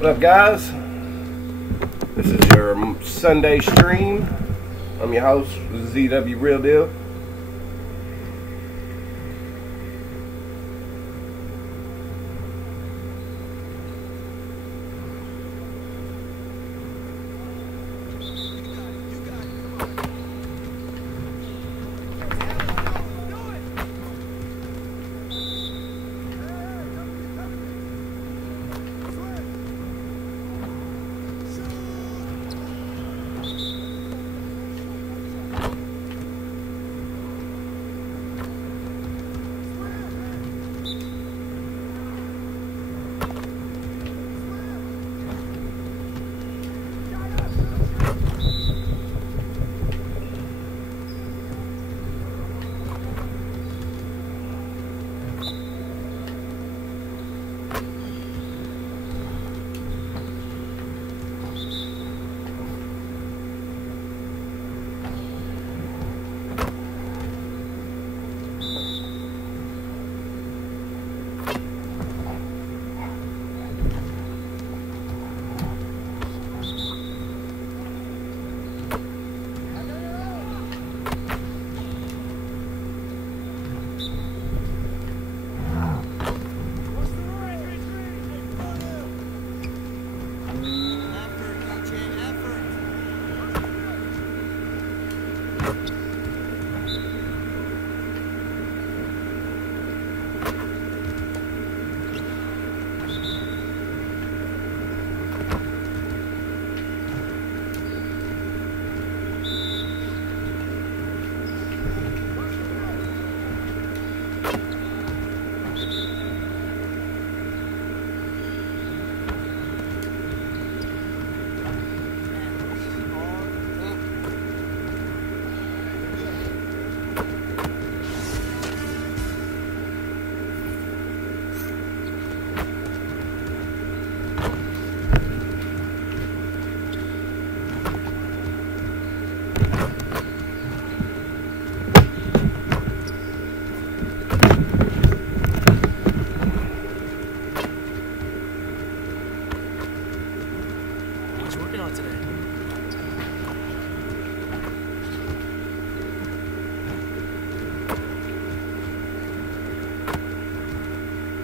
What up, guys? This is your Sunday stream. I'm your host, ZW Real Deal.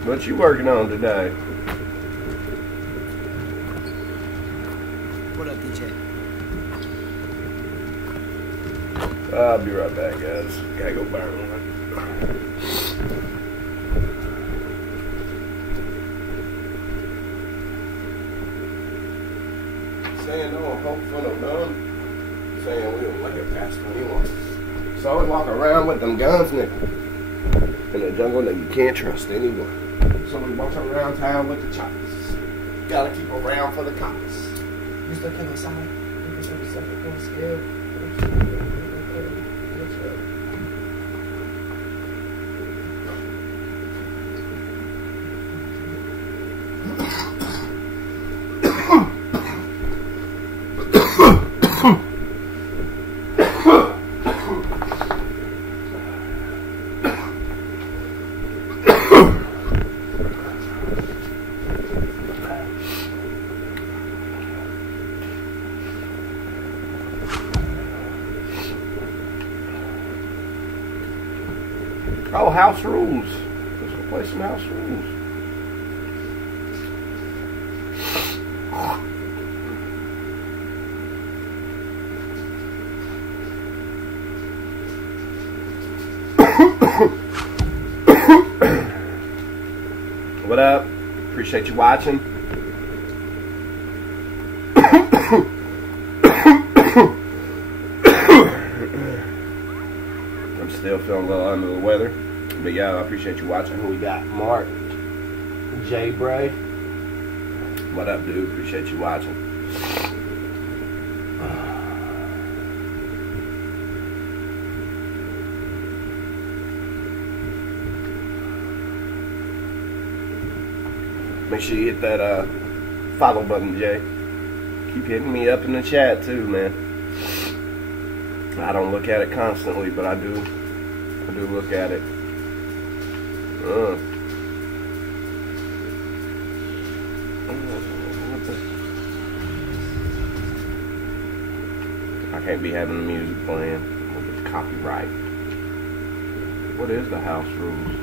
What you working on today? What up, DJ? I'll be right back, guys. Gotta go burn one. Saying no hope for no gun. Saying we don't like it past 21. So I would walk around with them guns, nigga. In the jungle that you can't trust anyone. Somebody walks around town with the choppers. Gotta keep around for the cops. You still came outside? You still going scared? Oh, house rules. Let's go play some house rules. What up? Appreciate you watching. I'm still feeling a little under the weather. But yeah, I appreciate you watching. Who we got? Mark J. Bray. What up, dude? Appreciate you watching. Make sure you hit that follow button, Jay. Keep hitting me up in the chat too, man. I don't look at it constantly, but I do look at it. What the I can't be having the music playing. We'll get copyright. What is the house rules?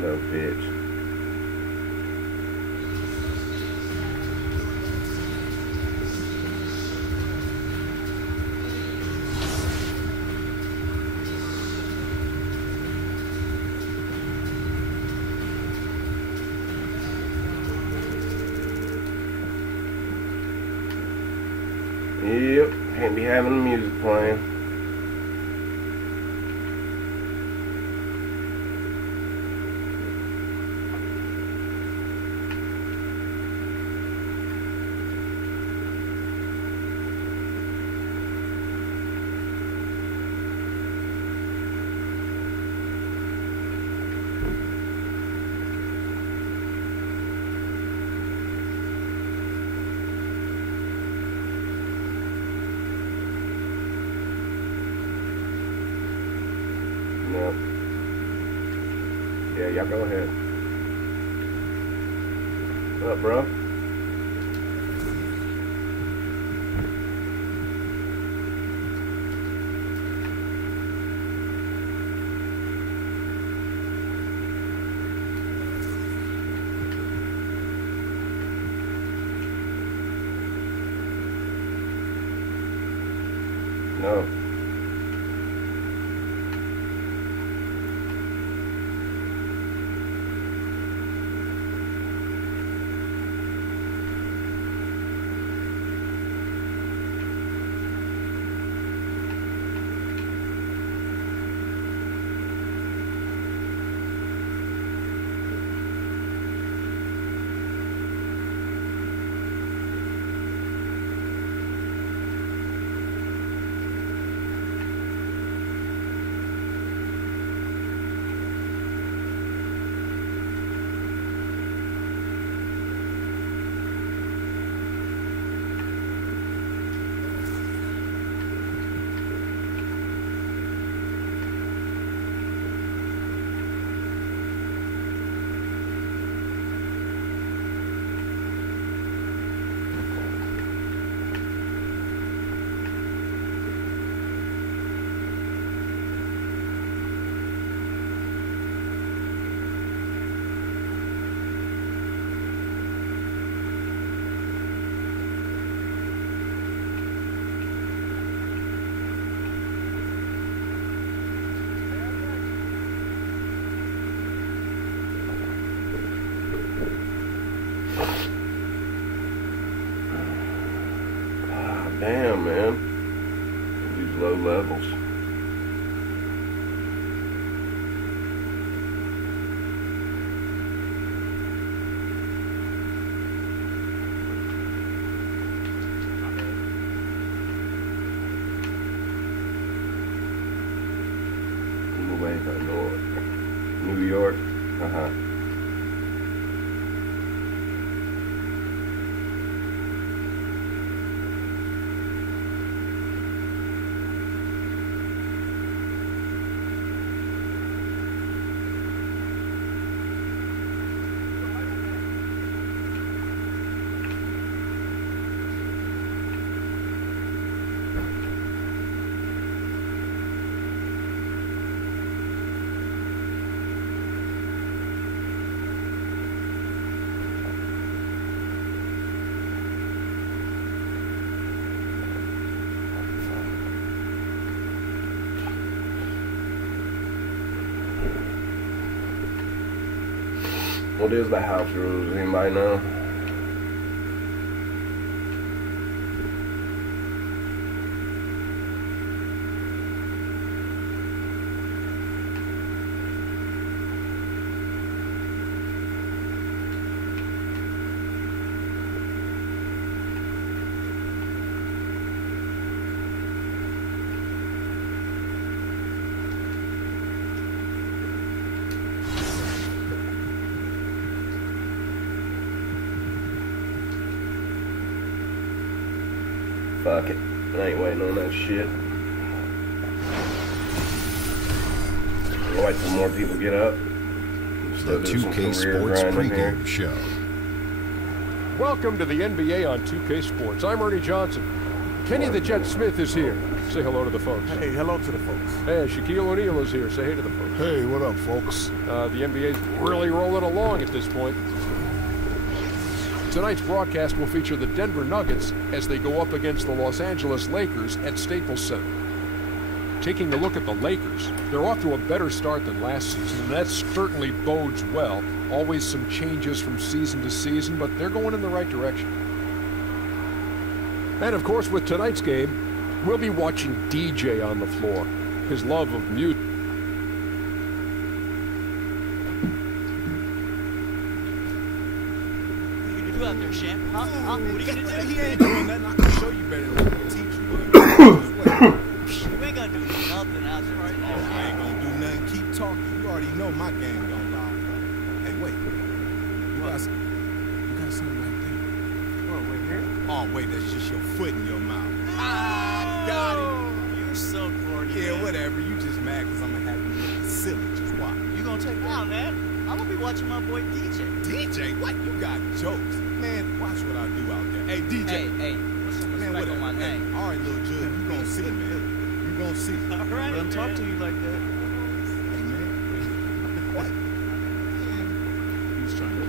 No pitch. Yep, can't be having the music playing. No. Yeah, y'all go ahead. What up, bro? No. Damn, man. These low levels. Wait, I know it. New York. Uh-huh. What is the house rules? Anybody know? Fuck it. I ain't waiting on that shit. I'll wait till more people get up. The 2K Sports pregame show. Welcome to the NBA on 2K Sports. I'm Ernie Johnson. Kenny the Jet Smith is here. Say hello to the folks. Hey, hello to the folks. Hey, Shaquille O'Neal is here. Say hey to the folks. Hey, what up, folks? The NBA's really rolling along at this point. Tonight's broadcast will feature the Denver Nuggets as they go up against the Los Angeles Lakers at Staples Center. Taking a look at the Lakers, they're off to a better start than last season, and that certainly bodes well. Always some changes from season to season, but they're going in the right direction. And of course, with tonight's game, we'll be watching DJ on the floor. His love of music. Out there, Champ. Huh? What are you gonna do? He ain't doing nothing. I can show you better than I can teach you. You ain't gonna do nothing out there right now. I ain't gonna do nothing. Keep talking. You already know my game don't lie. Hey, wait. You got something right there. Oh, wait here? Oh, wait. That's just your foot in your mouth. Ah, got it. You're so corny. Yeah, man. whatever. You just mad because I'm gonna have you looking silly. Just watch. You gonna take down, man? I'm gonna be watching my boy DJ. DJ, what? You got jokes. Man, watch what I do out there. Hey, DJ. Hey, put some Man, respect on my Hey, name. all right, little Jud, you gonna see, man. You gonna see. All right, let him talk to you like that. Hey, man. What? He was trying to...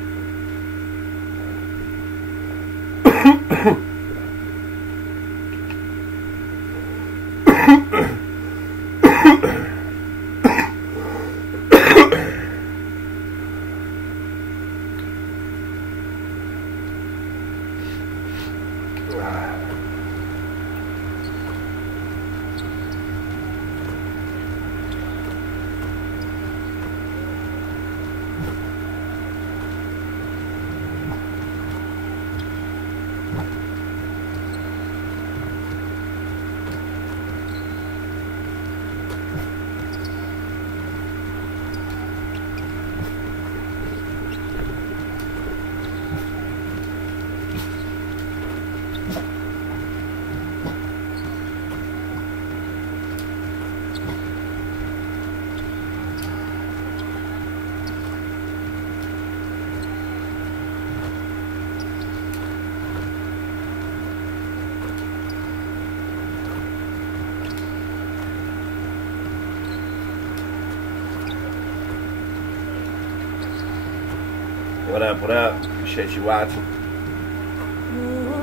What up, what up? Appreciate you watching.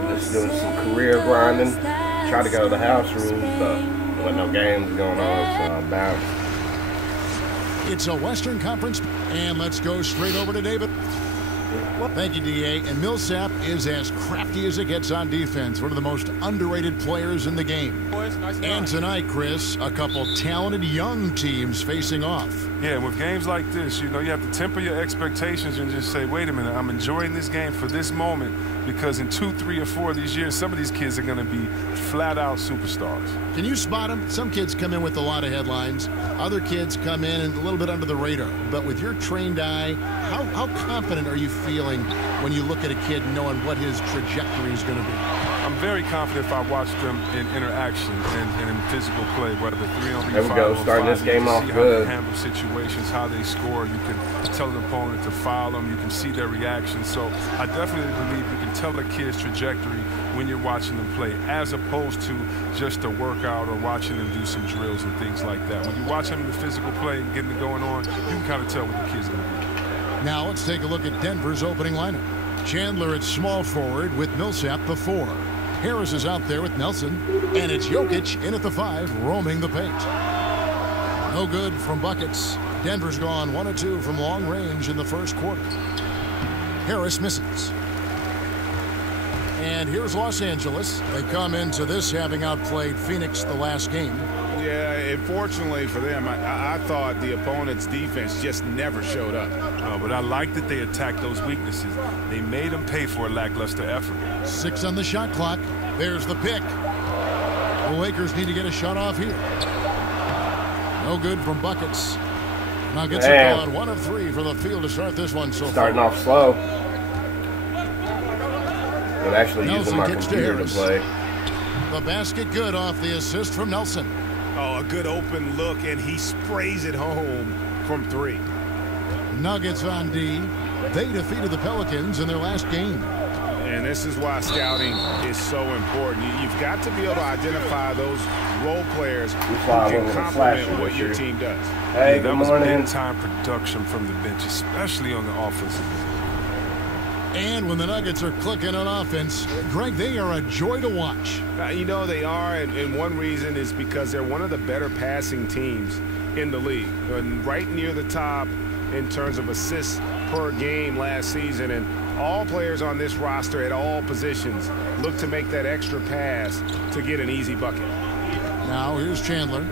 Just doing some career grinding. Try to go to the house rules, but with no games going on, so I'm bounced. It's a Western Conference, and let's go straight over to David. Thank you, DA. And Millsap is as crafty as it gets on defense. One of the most underrated players in the game. Boys, nice And tonight, Chris, a couple talented young teams facing off. Yeah, with games like this, you know, you have to temper your expectations and just say, wait a minute, I'm enjoying this game for this moment because in 2, 3, or 4 of these years, some of these kids are going to be flat-out superstars. Can you spot them? Some kids come in with a lot of headlines. Other kids come in and a little bit under the radar. But with your trained eye, how confident are you feeling when you look at a kid knowing what his trajectory is going to be? I'm very confident if I watch them in interaction and in physical play, whether 3-on-3, There we go, 5-on-5, starting this game off see good. how they handle situations, how they score. You can tell an opponent to foul them. You can see their reaction. So I definitely believe you can tell a kid's trajectory when you're watching them play, as opposed to just a workout or watching them do some drills and things like that. When you watch them in the physical play and getting it going on, you can kind of tell what the kid's going to be. Now let's take a look at Denver's opening lineup. Chandler at small forward with Millsap the 4. Harris is out there with Nelson, and it's Jokic in at the 5, roaming the paint. No good from buckets. Denver's gone 1 of 2 from long range in the first quarter. Harris misses. And here's Los Angeles. They come into this having outplayed Phoenix the last game. Yeah, unfortunately for them, I thought the opponent's defense just never showed up. But I like that they attacked those weaknesses. They made them pay for a lackluster effort. 6 on the shot clock. There's the pick. The Lakers need to get a shot off here. No good from buckets. Nuggets are called 1 of 3 for the field to start this one so Starting far. off slow. I'm actually using my kicks to computer to Harris. play. The basket good off the assist from Nelson. Oh, a good open look, and he sprays it home from 3. Nuggets on D. They defeated the Pelicans in their last game. And this is why scouting is so important. You've got to be able to identify those role players who can complement what your team does. Hey, that good was morning. big-time production from the bench, especially on the offensive end. And when the Nuggets are clicking on offense, Greg, they are a joy to watch. You know they are, and one reason is because they're one of the better passing teams in the league. And right near the top in terms of assists per game last season. And all players on this roster at all positions look to make that extra pass to get an easy bucket. Now here's Chandler.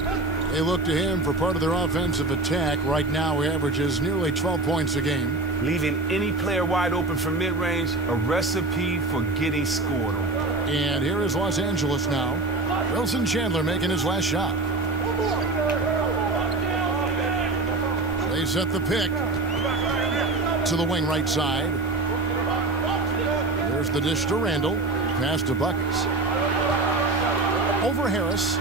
They look to him for part of their offensive attack. Right now he averages nearly 12 points a game. Leaving any player wide open from mid-range, a recipe for getting scored on. And here is Los Angeles now. Wilson Chandler making his last shot. They set the pick to the wing right side. There's the dish to Randall. Pass to Buckets. Over Harris.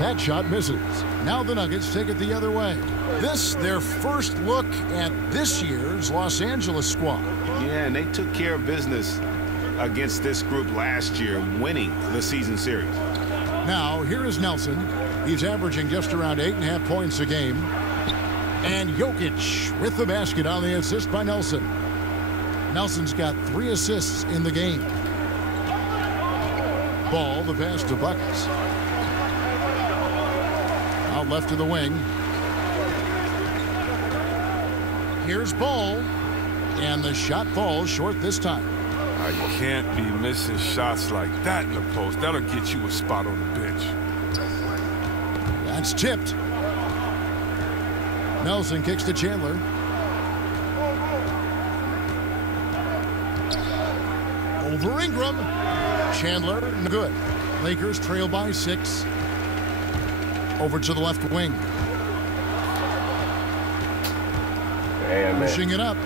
That shot misses. Now the Nuggets take it the other way. This, their first look at this year's Los Angeles squad. Yeah, and they took care of business against this group last year, winning the season series. Now, here is Nelson. He's averaging just around 8.5 points a game. And Jokic with the basket on the assist by Nelson. Nelson's got 3 assists in the game. Ball, the pass to Buckets. Out left to the wing. Here's Ball. And the shot falls short this time. You can't be missing shots like that in the post. That'll get you a spot on the bench. That's tipped. Nelson kicks to Chandler. Over Ingram. Chandler, good. Lakers trail by 6. Over to the left wing. Damn, Pushing it up.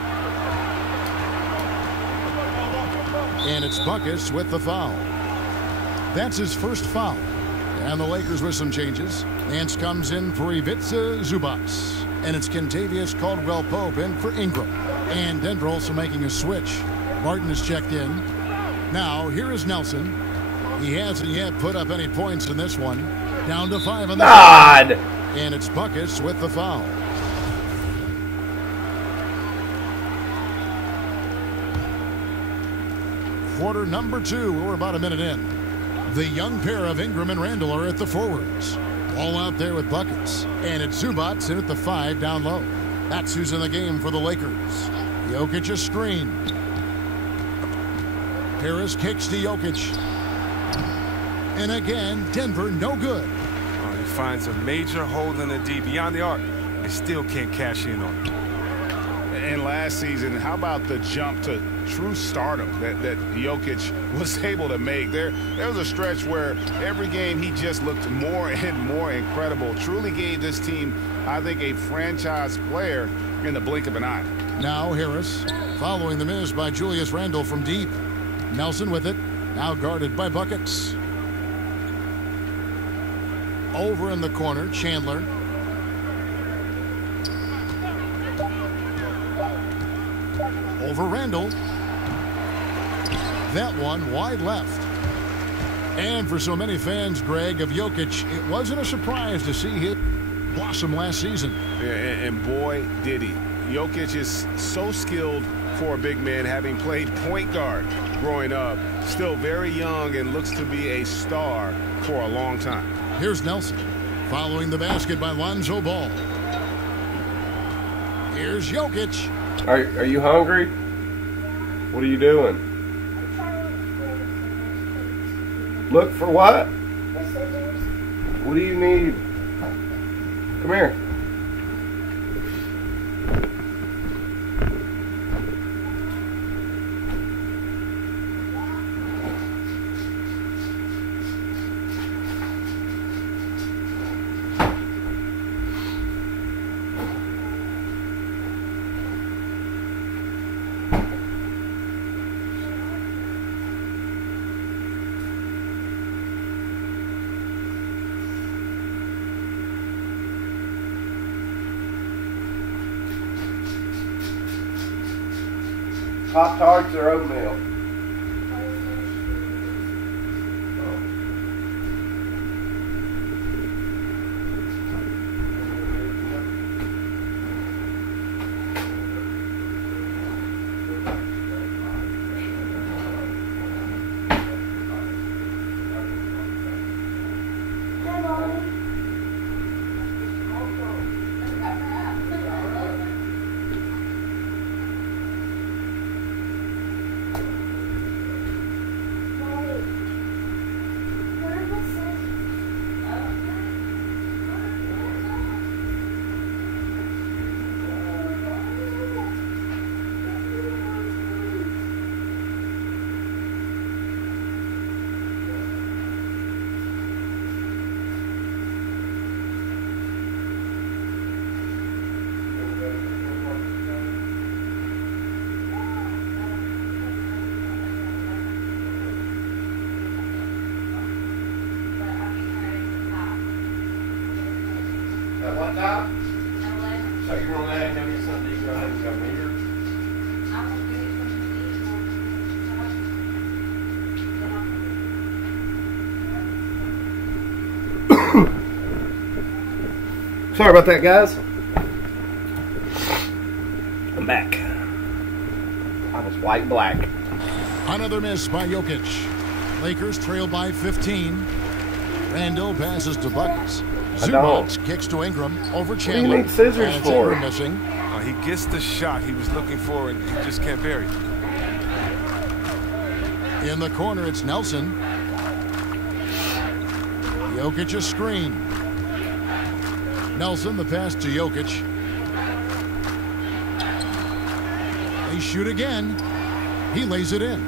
And it's Buckets with the foul. That's his first foul. And the Lakers with some changes. Nance comes in for Ivica Zubac. And it's Kentavious Caldwell-Pope in for Ingram. And Denver also making a switch. Martin is checked in. Now, here is Nelson. He hasn't yet put up any points in this one. Down to 5 on the God! And it's Buckets with the foul. Quarter number 2. We're about a minute in. The young pair of Ingram and Randall are at the forwards. All out there with Buckets. And it's Zubac in at the 5 down low. That's who's in the game for the Lakers. Jokic a screen. Harris kicks to Jokic. And again, Denver no good. He finds a major hole in the D beyond the arc and still can't cash in on it. And last season, how about the jump to true stardom that Jokic was able to make? There was a stretch where every game he just looked more and more incredible. Truly gave this team, I think, a franchise player in the blink of an eye. Now Harris following the miss by Julius Randle from deep. Nelson with it. Now guarded by Buckets. Over in the corner, Chandler. Over Randall. That one wide left. And for so many fans, Greg, of Jokic, it wasn't a surprise to see him blossom last season. Yeah, and boy, did he. Jokic is so skilled for a big man, having played point guard growing up. Still very young and looks to be a star for a long time. Here's Nelson following the basket by Lonzo Ball. Here's Jokic. Are you hungry? What are you doing? Look for what? What do you need? Come here. Pop-Tarts or oatmeal? What time? 11. So you're going to have to get something to eat and come here? I'm going to get something to eat. Sorry about that, guys. I'm back. I was white and black. Another miss by Jokic. Lakers trail by 15. Randall passes to Buckets. Zubac kicks to Ingram over Chandler. What do you need scissors for? Missing. He gets the shot he was looking for, and he just can't bury it. In the corner, it's Nelson. Jokic a screen. Nelson, the pass to Jokic. They shoot again. He lays it in.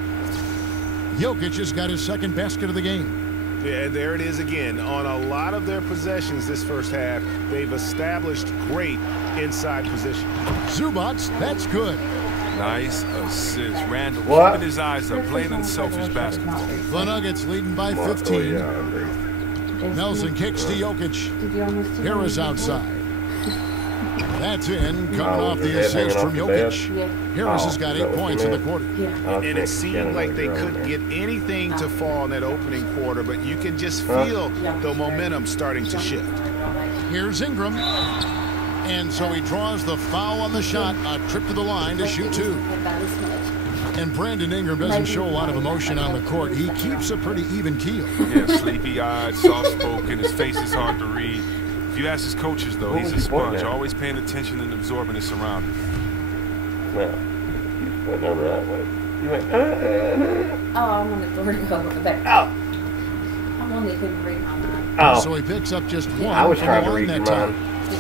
Jokic has got his second basket of the game. Yeah, there it is again. On a lot of their possessions this first half, they've established great inside position. Zubac, that's good. Nice assist. Randall keeping his eyes up, playing unselfish basketball. The Nuggets leading by 15. Nelson kicks to Jokic. Harris outside. That's in, coming off the assist from Jokic. Harris has got 8 points in the quarter. And it seemed like they couldn't get anything to fall in that opening quarter, but you can just feel the momentum starting to shift. Here's Ingram. And so he draws the foul on the shot, a trip to the line to shoot 2. And Brandon Ingram doesn't show a lot of emotion on the court. He keeps a pretty even keel. Yeah, sleepy-eyed, soft-spoken. His face is hard to read. If you ask his coaches, though, he's a sponge, always paying attention and absorbing his surroundings. Well, you went over that way. You went, Oh, I wanted to go back. Oh. I wanted him to read my mind. Oh. So he picks up just one. I was trying to read your mind.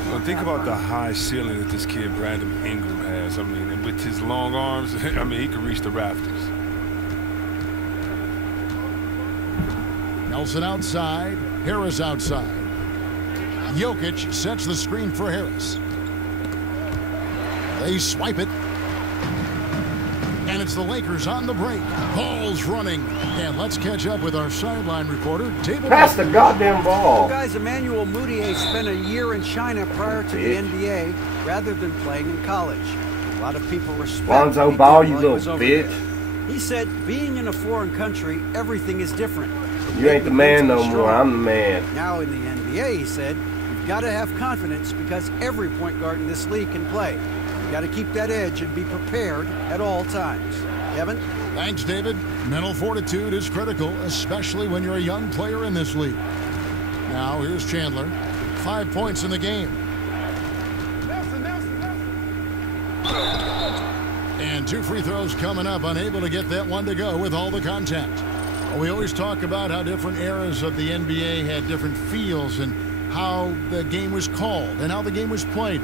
Well, think about the high ceiling that this kid, Brandon Ingram, has. I mean, and with his long arms, I mean, he can reach the rafters. Nelson outside. Harris outside. Jokic sets the screen for Harris. They swipe it. And it's the Lakers on the break. Ball's running. And let's catch up with our sideline reporter, David. Pass the goddamn ball. Well, guys, Emmanuel Mudiay spent a year in China prior to the NBA rather than playing in college. A lot of people respect Lonzo Ball, you little bitch. He said, being in a foreign country, everything is different. You ain't the man no more. I'm the man. Now in the NBA, he said, you've got to have confidence because every point guard in this league can play. You've got to keep that edge and be prepared at all times. Kevin? Thanks, David. Mental fortitude is critical, especially when you're a young player in this league. Now, here's Chandler. 5 points in the game. And 2 free throws coming up, unable to get that one to go with all the contact. We always talk about how different eras of the NBA had different feels and how the game was called and how the game was played.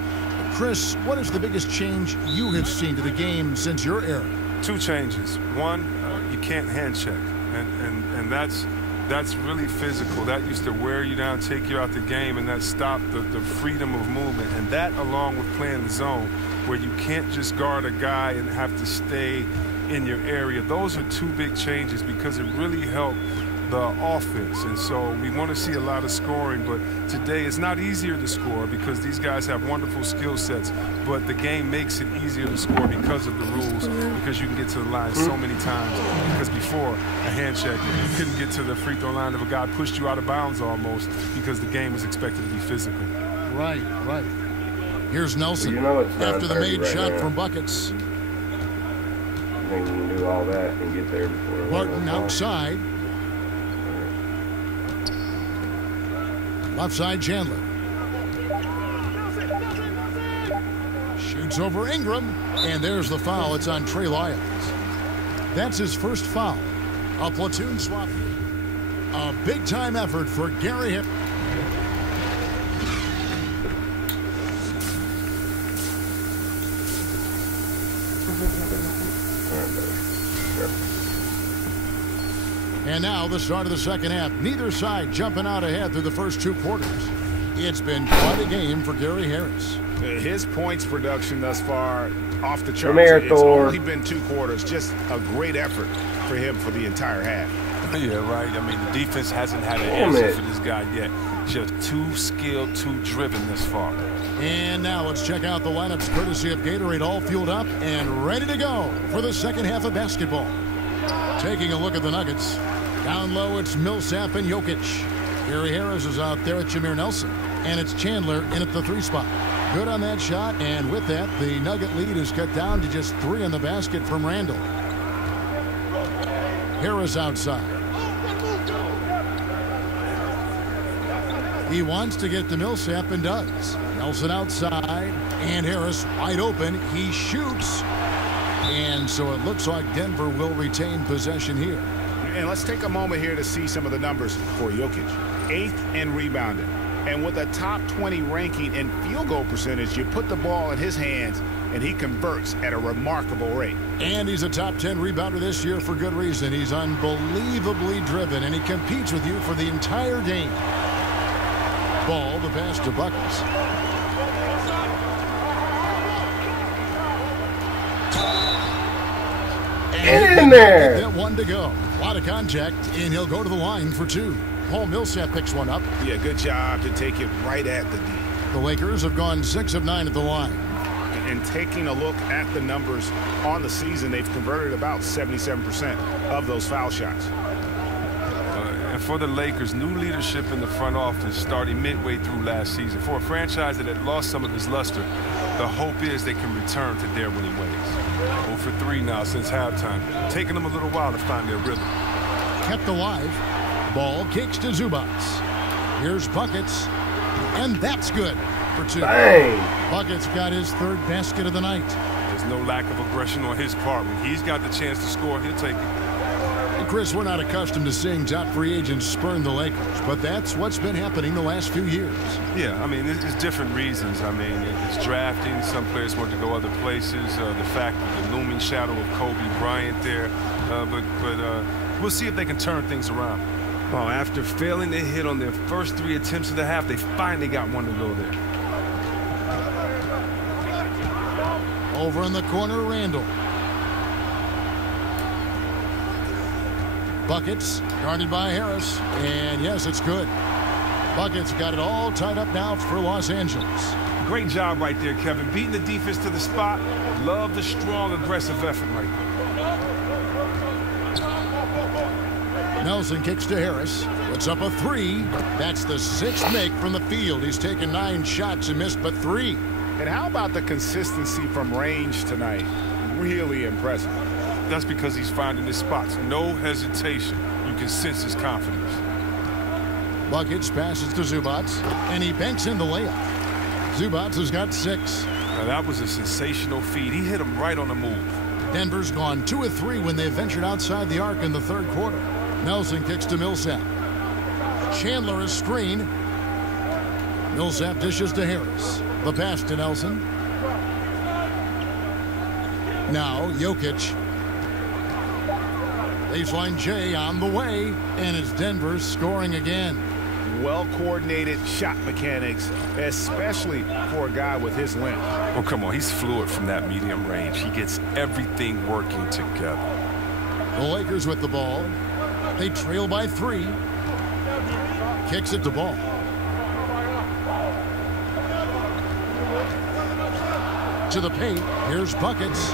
Chris, what is the biggest change you have seen to the game since your era? 2 changes. One, you can't hand check, and that's really physical. That used to wear you down, take you out the game, and that stopped the freedom of movement. And that, along with playing the zone, where you can't just guard a guy and have to stay in your area. Those are 2 big changes because it really helped the offense. And so we want to see a lot of scoring, but today it's not easier to score because these guys have wonderful skill sets, but the game makes it easier to score because of the rules, because you can get to the line so many times. Because before a hand check, you couldn't get to the free throw line if a guy pushed you out of bounds almost, because the game was expected to be physical. Right. Here's Nelson after the made shot from buckets. I think you can do all that and get there before. Barton outside. Left side, Chandler. Shoots over Ingram, and there's the foul. It's on Trey Lyons. That's his first foul. A platoon swap. A big-time effort for Gary Harris. And now the start of the second half. Neither side jumping out ahead through the first 2 quarters. It's been quite a game for Gary Harris. His points production thus far off the charts. It's only been 2 quarters. Just a great effort for him for the entire half. Yeah, right. I mean, the defense hasn't had an answer for this guy yet. Just too skilled, too driven this far. And now let's check out the lineups courtesy of Gatorade, all fueled up and ready to go for the second half of basketball. Taking a look at the Nuggets. Down low, it's Millsap and Jokic. Gary Harris is out there at Jameer Nelson. And it's Chandler in at the 3 spot. Good on that shot, and with that, the Nugget lead is cut down to just 3 in the basket from Randall. Harris outside. He wants to get to Millsap and does. Nelson outside, and Harris wide open. He shoots. And so it looks like Denver will retain possession here. And let's take a moment here to see some of the numbers for Jokic. 8th in rebounding. And with a top 20 ranking in field goal percentage, you put the ball in his hands, and he converts at a remarkable rate. And he's a top 10 rebounder this year for good reason. He's unbelievably driven, and he competes with you for the entire game. Ball, the pass to Buckets. Get in there. That one to go. A lot of contact, and he'll go to the line for 2. Paul Millsap picks one up. Yeah, good job to take it right at the D. The Lakers have gone 6 of 9 at the line. And taking a look at the numbers on the season, they've converted about 77% of those foul shots. And for the Lakers, new leadership in the front office starting midway through last season. For a franchise that had lost some of its luster, the hope is they can return to their winning ways. 0 for 3 now since halftime. Taking them a little while to find their rhythm. Kept alive. Ball kicks to Zubac. Here's Buckets. And that's good for 2. Bang. Buckets got his 3rd basket of the night. There's no lack of aggression on his part. When he's got the chance to score, he'll take it. Chris, we're not accustomed to seeing top free agents spurn the Lakers, but that's what's been happening the last few years. Yeah, I mean, it's different reasons. I mean, it's drafting. Some players want to go other places. The fact that the looming shadow of Kobe Bryant there. But we'll see if they can turn things around. Well, after failing to hit on their first 3 attempts of the half, they finally got one to go there. Over in the corner, Randall. Buckets guarded by Harris, and yes, it's good. Buckets got it all tied up now for Los Angeles. Great job right there, Kevin. Beating the defense to the spot. Love the strong, aggressive effort right there. Nelson kicks to Harris. Puts up a 3. That's the 6th make from the field. He's taken 9 shots and missed but 3. And how about the consistency from range tonight? Really impressive. That's because he's finding his spots. No hesitation. You can sense his confidence. Buckets passes to Zubac, and he banks in the layup. Zubac has got 6. Now that was a sensational feed. He hit him right on the move. Denver's gone 2 of 3 when they ventured outside the arc in the third quarter. Nelson kicks to Millsap. Chandler is screen. Millsap dishes to Harris. The pass to Nelson. Now Jokic. Baseline J on the way, and it's Denver scoring again. Well-coordinated shot mechanics, especially for a guy with his length. Oh, come on. He's fluid from that medium range. He gets everything working together. The Lakers with the ball. They trail by 3. Kicks it to Ball. To the paint. Here's buckets.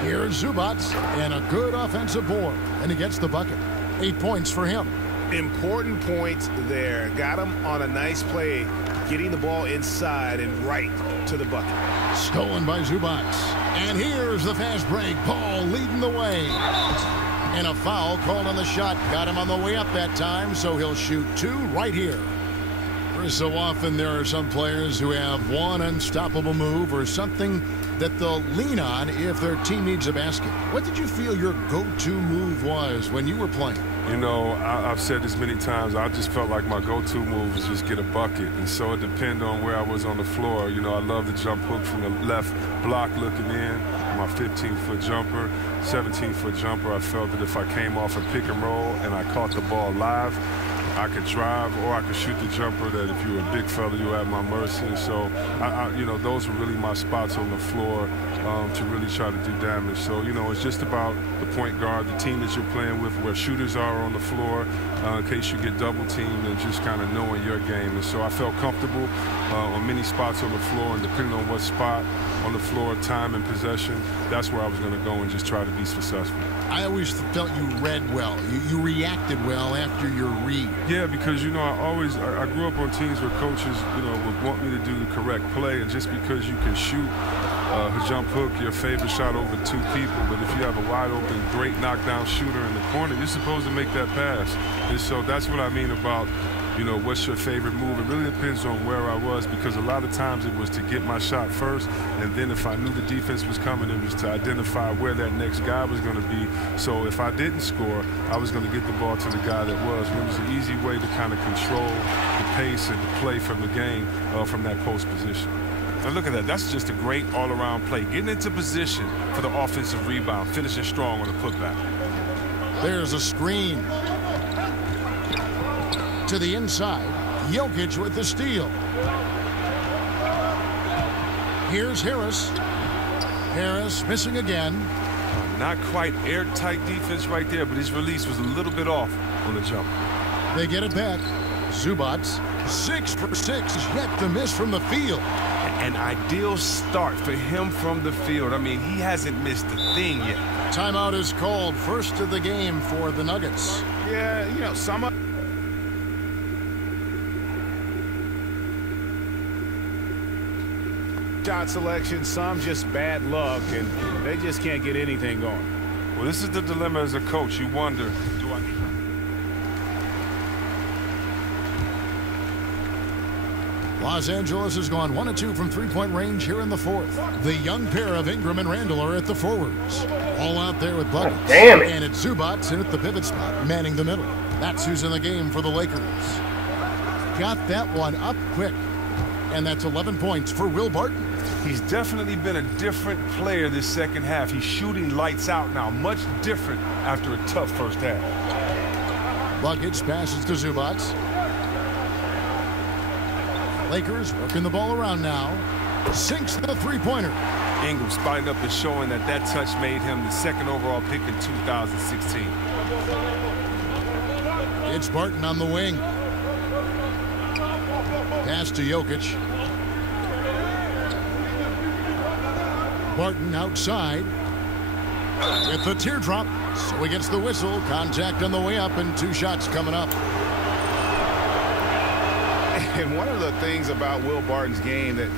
Here's Zubac. And a good offensive board. And he gets the bucket. 8 points for him. Important points there. Got him on a nice play, getting the ball inside and right to the bucket. Stolen by Zubac. And here's the fast break. Ball leading the way. And a foul called on the shot. Got him on the way up that time, so he'll shoot 2 right here. So often there are some players who have one unstoppable move or something that they'll lean on if their team needs a basket. What did you feel your go-to move was when you were playing? You know, I've said this many times. I just felt like my go-to move was just get a bucket. And so it depended on where I was on the floor. You know, I love the jump hook from the left block looking in. My 15-foot jumper, 17-foot jumper. I felt that if I came off a pick and roll and I caught the ball live, I could drive or I could shoot the jumper that if you were a big fella, you were at my mercy. And so, you know, those were really my spots on the floor to really try to do damage. So, you know, it's just about the point guard, the team that you're playing with, where shooters are on the floor in case you get double teamed, and just kind of knowing your game. And so I felt comfortable on many spots on the floor, and depending on what spot on the floor, time and possession, that's where I was going to go and just try to be successful. I always felt you read well. You reacted well after your read. Yeah, because, you know, I grew up on teams where coaches, you know, would want me to do the correct play, and just because you can shoot a jump hook, your favorite shot over 2 people, but if you have a wide open, great knockdown shooter in the corner, you're supposed to make that pass. And so that's what I mean about, you know, what's your favorite move? It really depends on where I was, because a lot of times it was to get my shot first, and then if I knew the defense was coming, it was to identify where that next guy was going to be. So if I didn't score, I was going to get the ball to the guy that was. And it was an easy way to kind of control the pace and the play from the game from that post position. And look at that. That's just a great all-around play. Getting into position for the offensive rebound, finishing strong on the putback. There's a screen. To the inside. Jokic with the steal. Here's Harris. Harris missing again. Not quite airtight defense right there, but his release was a little bit off on the jump. They get it back. Zubac, 6 for 6, yet to miss from the field. An ideal start for him from the field. I mean, he hasn't missed a thing yet. Timeout is called. First of the game for the Nuggets. Yeah, you know, some shot selection, some just bad luck, and they just can't get anything going. Well, this is the dilemma as a coach. You wonder, do I... Los Angeles has gone 1 of 2 from three-point range here in the fourth. The young pair of Ingram and Randall are at the forwards. All out there with buckets. Oh, damn it. And it's Zubac in at the pivot spot, manning the middle. That's who's in the game for the Lakers. Got that one up quick. And that's 11 points for Will Barton. He's definitely been a different player this second half. He's shooting lights out now, much different after a tough first half. Buckets passes to Zubac. Lakers working the ball around now. Sinks the three-pointer. Ingram spotting up and showing that that touch made him the second overall pick in 2016. It's Barton on the wing. Pass to Jokic. Barton outside with the teardrop. So he gets the whistle. Contact on the way up and 2 shots coming up. And one of the things about Will Barton's game that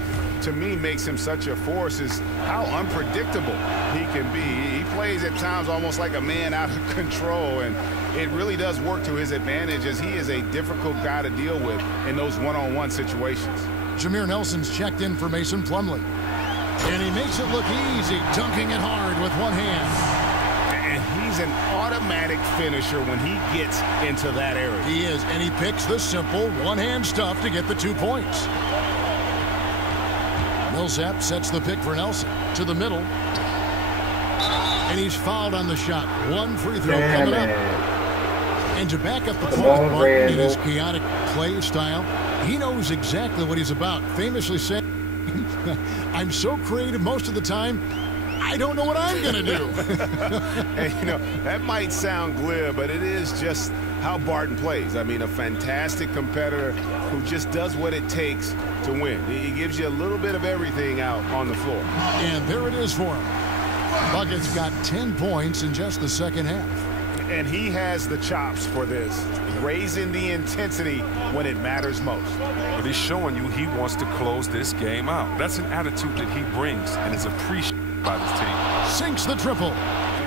to me makes him such a force is how unpredictable he can be. He plays at times almost like a man out of control, and it really does work to his advantage as he is a difficult guy to deal with in those one-on-one situations. Jameer Nelson's checked in for Mason Plumlee. And he makes it look easy, dunking it hard with one hand. And he's an automatic finisher when he gets into that area. He is, and he picks the simple one-hand stuff to get the 2 points. Millsap sets the pick for Nelson to the middle. And he's fouled on the shot. One free throw coming up. And to back up the point, Martin, in his chaotic play style, he knows exactly what he's about. Famously saying, I'm so creative most of the time, I don't know what I'm going to do. And, you know, that might sound glib, but it is just how Barton plays. I mean, a fantastic competitor who just does what it takes to win. He gives you a little bit of everything out on the floor. And there it is for him. Buckets got 10 points in just the second half. And he has the chops for this, raising the intensity when it matters most. But he's showing you he wants to close this game out. That's an attitude that he brings and is appreciated by this team. Sinks the triple.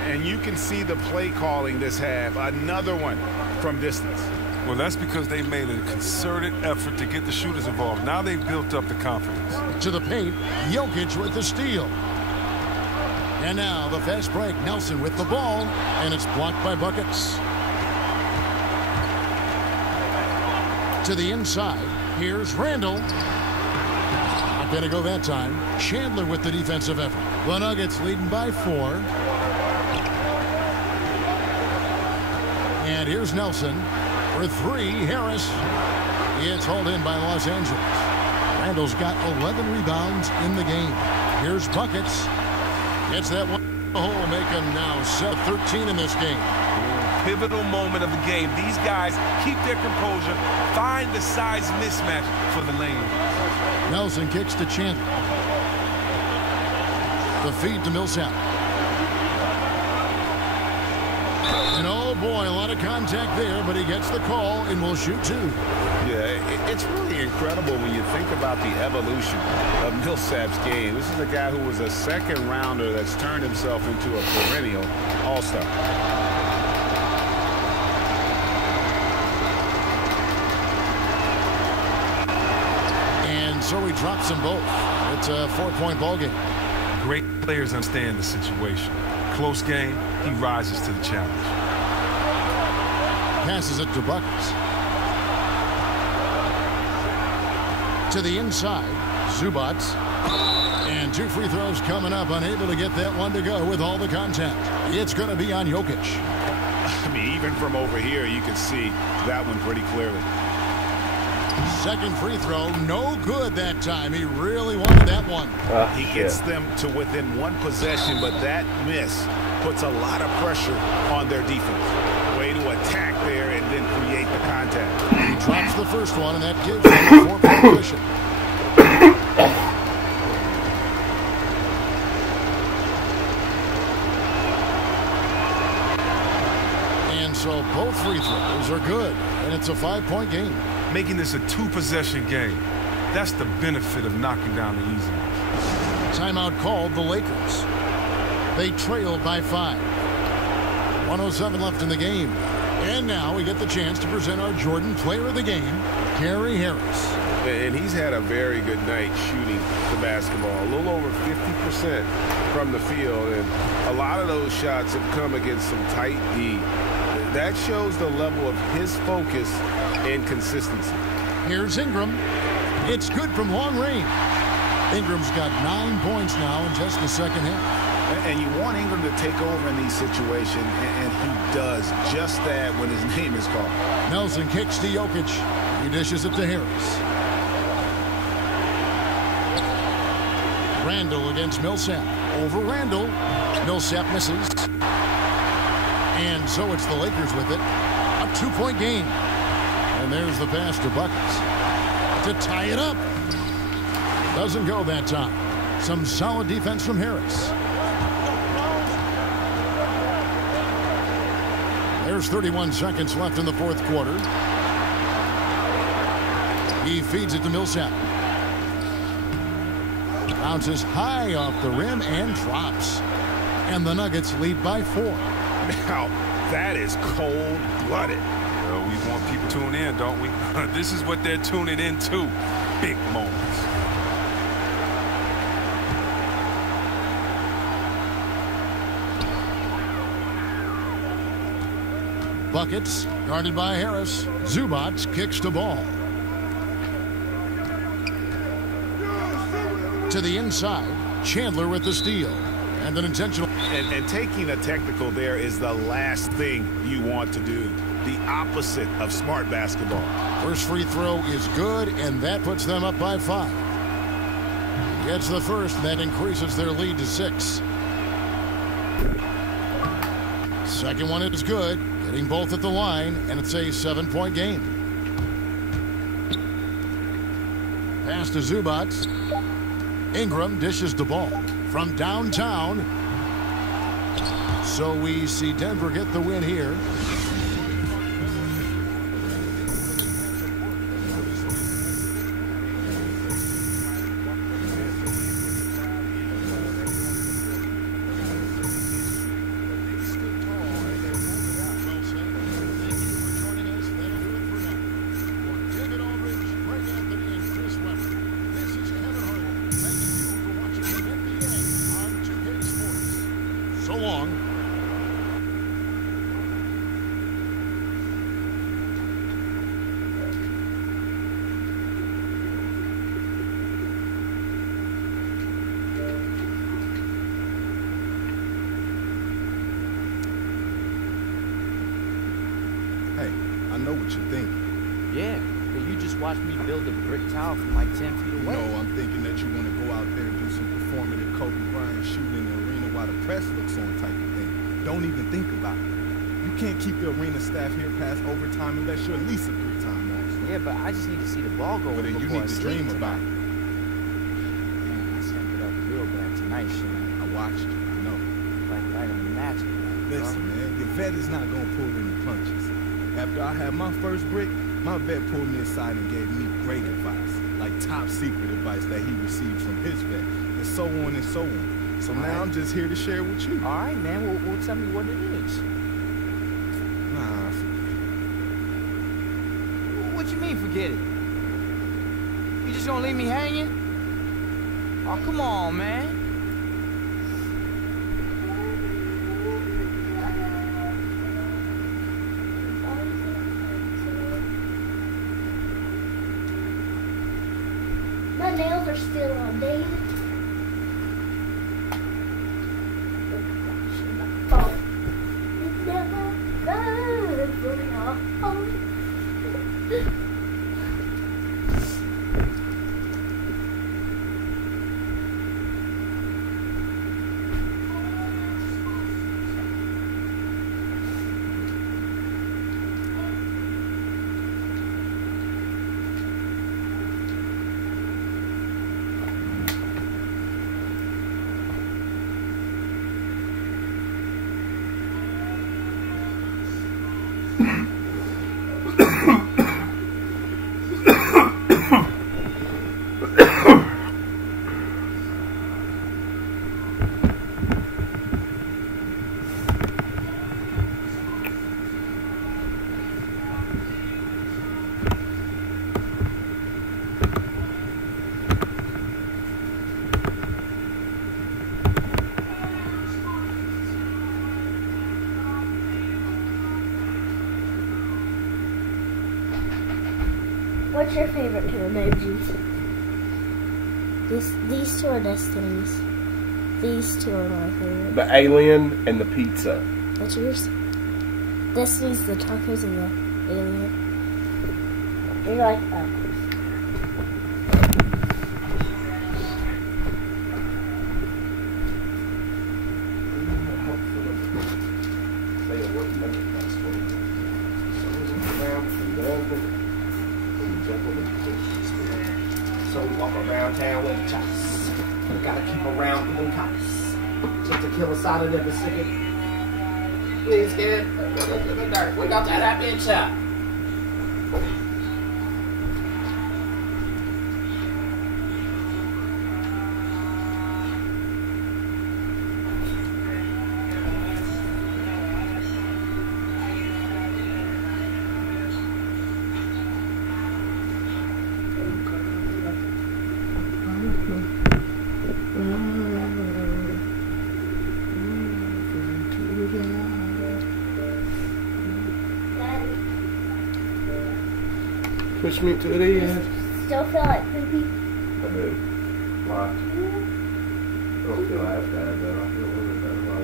And you can see the play calling this half. Another one from distance. Well, that's because they made a concerted effort to get the shooters involved. Now they've built up the confidence. To the paint, Jokic with the steal. And now the fast break. Nelson with the ball, and it's blocked by Buckets. To the inside, here's Randall. Not going to go that time. Chandler with the defensive effort. The Nuggets leading by 4. And here's Nelson for 3. Harris. It's hauled in by Los Angeles. Randall's got 11 rebounds in the game. Here's Buckets. Gets that one hole, make him now set 13 in this game. Pivotal moment of the game. These guys keep their composure, find the size mismatch for the lane. Nelson kicks to Chandler. The feed to Millsap. And oh boy, a lot of contact there, but he gets the call and will shoot 2. Yeah, it's really incredible when you think about the evolution of Millsap's game. This is a guy who was a second rounder that's turned himself into a perennial all-star. And so he drops them both. It's a 4-point ball game. Great players understand the situation. Close game, he rises to the challenge. Passes it to Buckets. To the inside, Zubac. And 2 free throws coming up, unable to get that one to go with all the contact. It's going to be on Jokic. I mean, even from over here, you can see that one pretty clearly. Second free throw, no good that time. He really wanted that one. He gets them to within 1 possession, but that miss puts a lot of pressure on their defense. Way to attack there and then create the contact. He drops the first one, and that gives him a 4-point position. And so both free throws are good, and it's a 5-point game. Making this a 2-possession game. That's the benefit of knocking down the easy ones. Timeout called the Lakers. They trailed by 5. 1:07 left in the game. And now we get the chance to present our Jordan Player of the Game, Gary Harris. And he's had a very good night shooting the basketball. A little over 50% from the field. And a lot of those shots have come against some tight D. That shows the level of his focus and consistency. Here's Ingram. It's good from long range. Ingram's got 9 points now in just the second half. And you want Ingram to take over in these situations, and he does just that when his name is called. Nelson kicks to Jokic. He dishes it to Harris. Randall against Millsap. Over Randall. Millsap misses. And so it's the Lakers with it. A 2-point game. And there's the pass to Buckets to tie it up. Doesn't go that time. Some solid defense from Harris. There's 31 seconds left in the 4th quarter. He feeds it to Millsap. Bounces high off the rim and drops. And the Nuggets lead by 4. Now, that is cold-blooded. Well, we want people to tune in, don't we? This is what they're tuning into. Big moments. Buckets, guarded by Harris. Zubac kicks the ball. To the inside, Chandler with the steal. And an intentional. And taking a technical there is the last thing you want to do. The opposite of smart basketball. First free throw is good, and that puts them up by 5. Gets the first, and that increases their lead to 6. Second one is good, getting both at the line, and it's a 7-point game. Pass to Zubac. Ingram dishes the ball from downtown. So we see Denver get the win here. So long. Hey, I know what you're thinking. Yeah, but you just watched me build a brick tower from like 10 feet away. No, I'm thinking that you want to go out there and do some performative Kobe Bryant shooting in the arena while the press looks on type of thing. Don't even think about it. You can't keep the arena staff here past overtime unless you're at least a 3-time All-Star. Yeah, but I just need to see the ball go. But then you need to dream about it. Man, I stepped it up real bad tonight, Shane. I watched you, I know. Like right in the match. Listen, man, your vet is not going to pull any punches. After I had my first brick, my vet pulled me aside and gave me great advice, like top secret advice that he received from his vet, and so on and so on. So now I'm just here to share with you. All right, man. Well, tell me what it is. Nah, forget it. What you mean, forget it? You just gonna leave me hanging? Oh, come on, man. My nails are still on, David. Oh. It's never good for your home. What's your favorite two emojis? These two are Destiny's. These two are my favorite. The alien and the pizza. What's yours? Destiny's the tacos and the alien. You're like, oh. So we walk around town with the chops. We gotta keep around with them cops. Just to kill a side of the Pacific. Please get the dirt. We got that bitch up. Push me to the edge. Still feel like poopy? I do. Why? I don't feel as bad though. I feel a little bit better while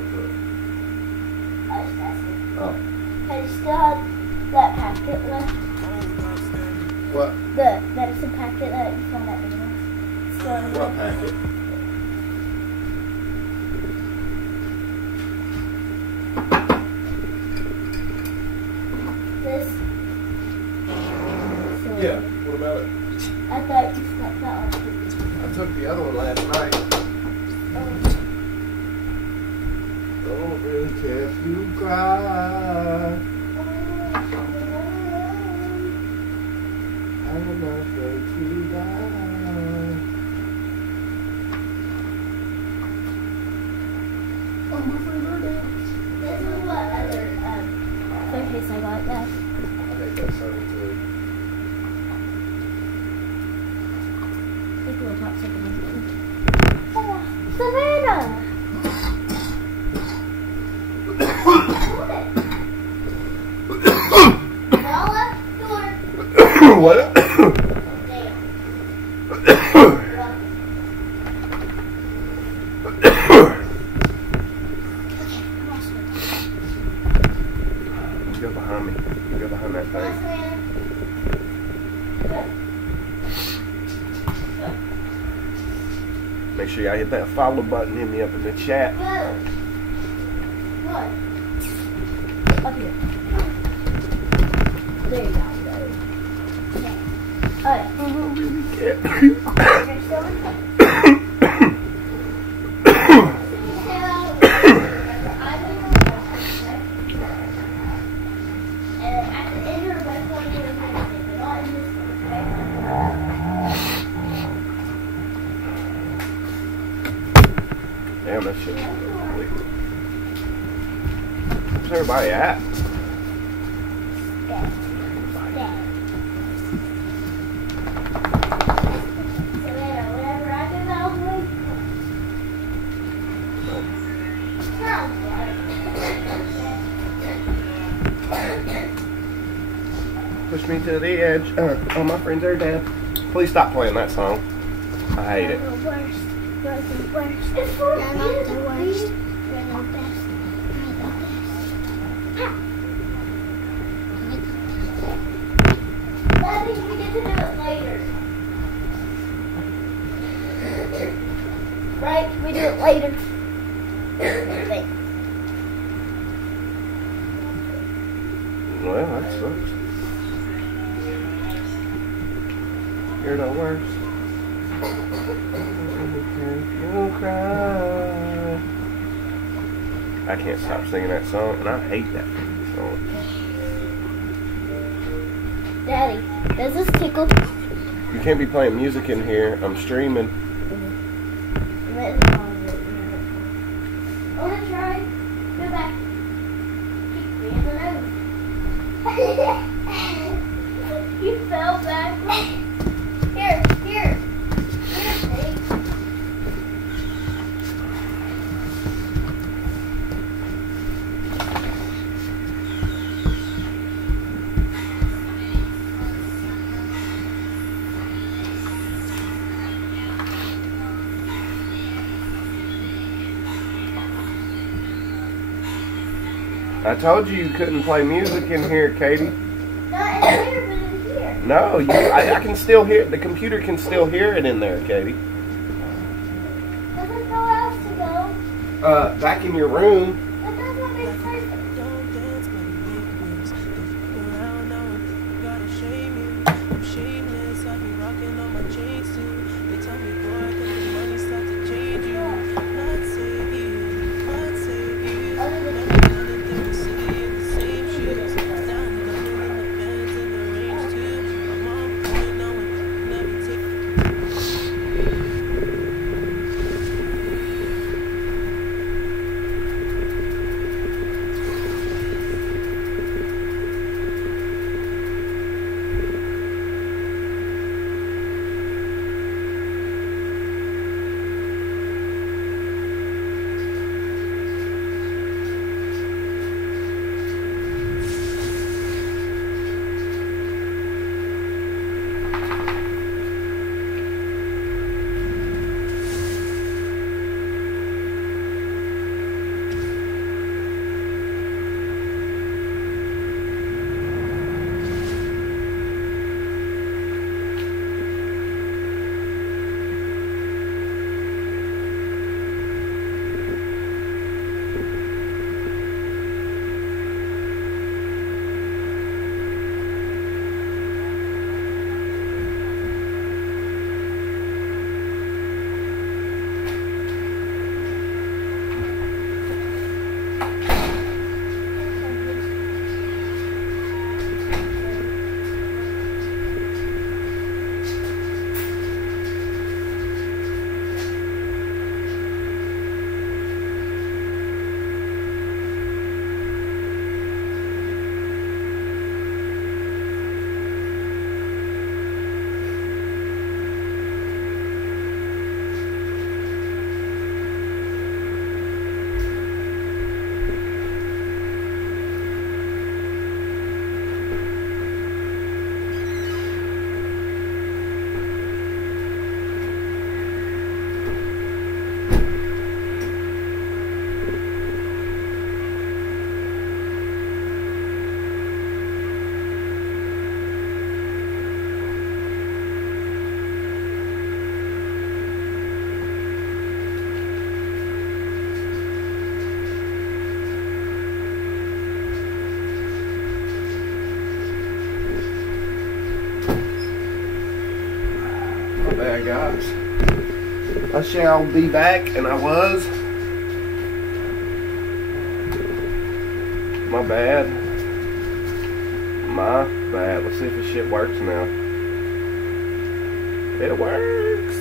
I was asking. Oh. Have you still had that packet left? What? The medicine packet that you found at McDonald's? Still in What there? packet? This? So, Yeah. What about it? I thought you slept that one. I took the other one last night. Don't really care if you cry. I'm not afraid to die. Oh, my friends are dead. This is what other phone case I got that. I think that's something too. I think we'll talk something. Oh, Savannah! Bella, door. What? Go behind me. Go behind that thing. Make sure y'all hit that follow button. Hit me up in the chat. What? Up here. There you go. Alright. I don't really care. You're still in Damn, that shit. Where's everybody at? Push me to the edge. All my friends are dead. Please stop playing that song. I hate it. You're the worst. You're the worst. You're not the worst. You're the best. You're the best. Daddy, we get to do it later. Right? We do it later. Thanks. Well, that sucks. You're the worst. You cry. I can't stop singing that song, and I hate that song. Daddy, does this tickle? You can't be playing music in here. I'm streaming. I want to try. Go back. Kick me in the nose. You fell back. Here, here. Here, I told you couldn't play music in here, Katie. Not in here, but in here. No, I can still hear it. The computer can still hear it in there, Katie. There's nowhere else to go. Back in your room. That doesn't make sense. bad, guys. I shall be back, and I was. My bad. My bad. Let's see if this shit works now. It works.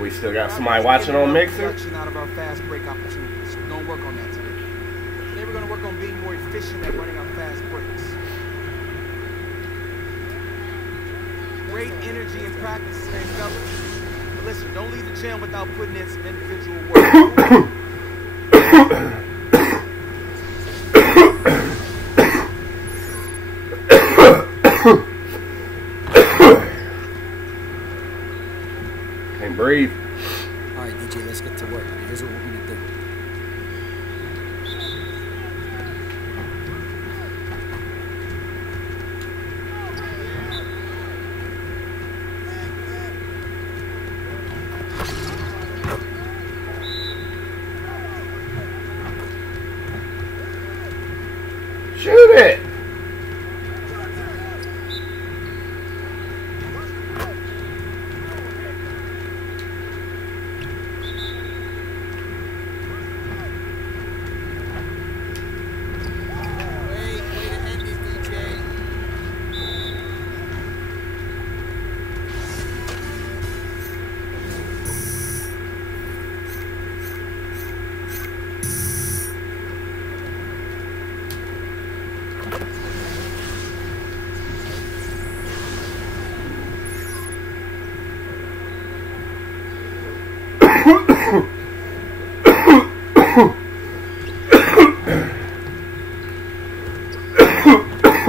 We still got somebody watching on Mixer. Out of our fast break opportunities. We're going to work on that today. Today we're going to work on being more efficient at running our fast breaks. Great energy in practice today, fellas. But listen, don't leave the gym without putting in some individual work. Can't breathe. All right, DJ, let's get to work. Here's what we're going to do. Shoot it!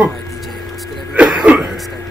Alright, DJ, let's get everyone let's start.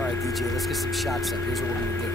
All right, DJ, let's get some shots up. Here's what we're going to do.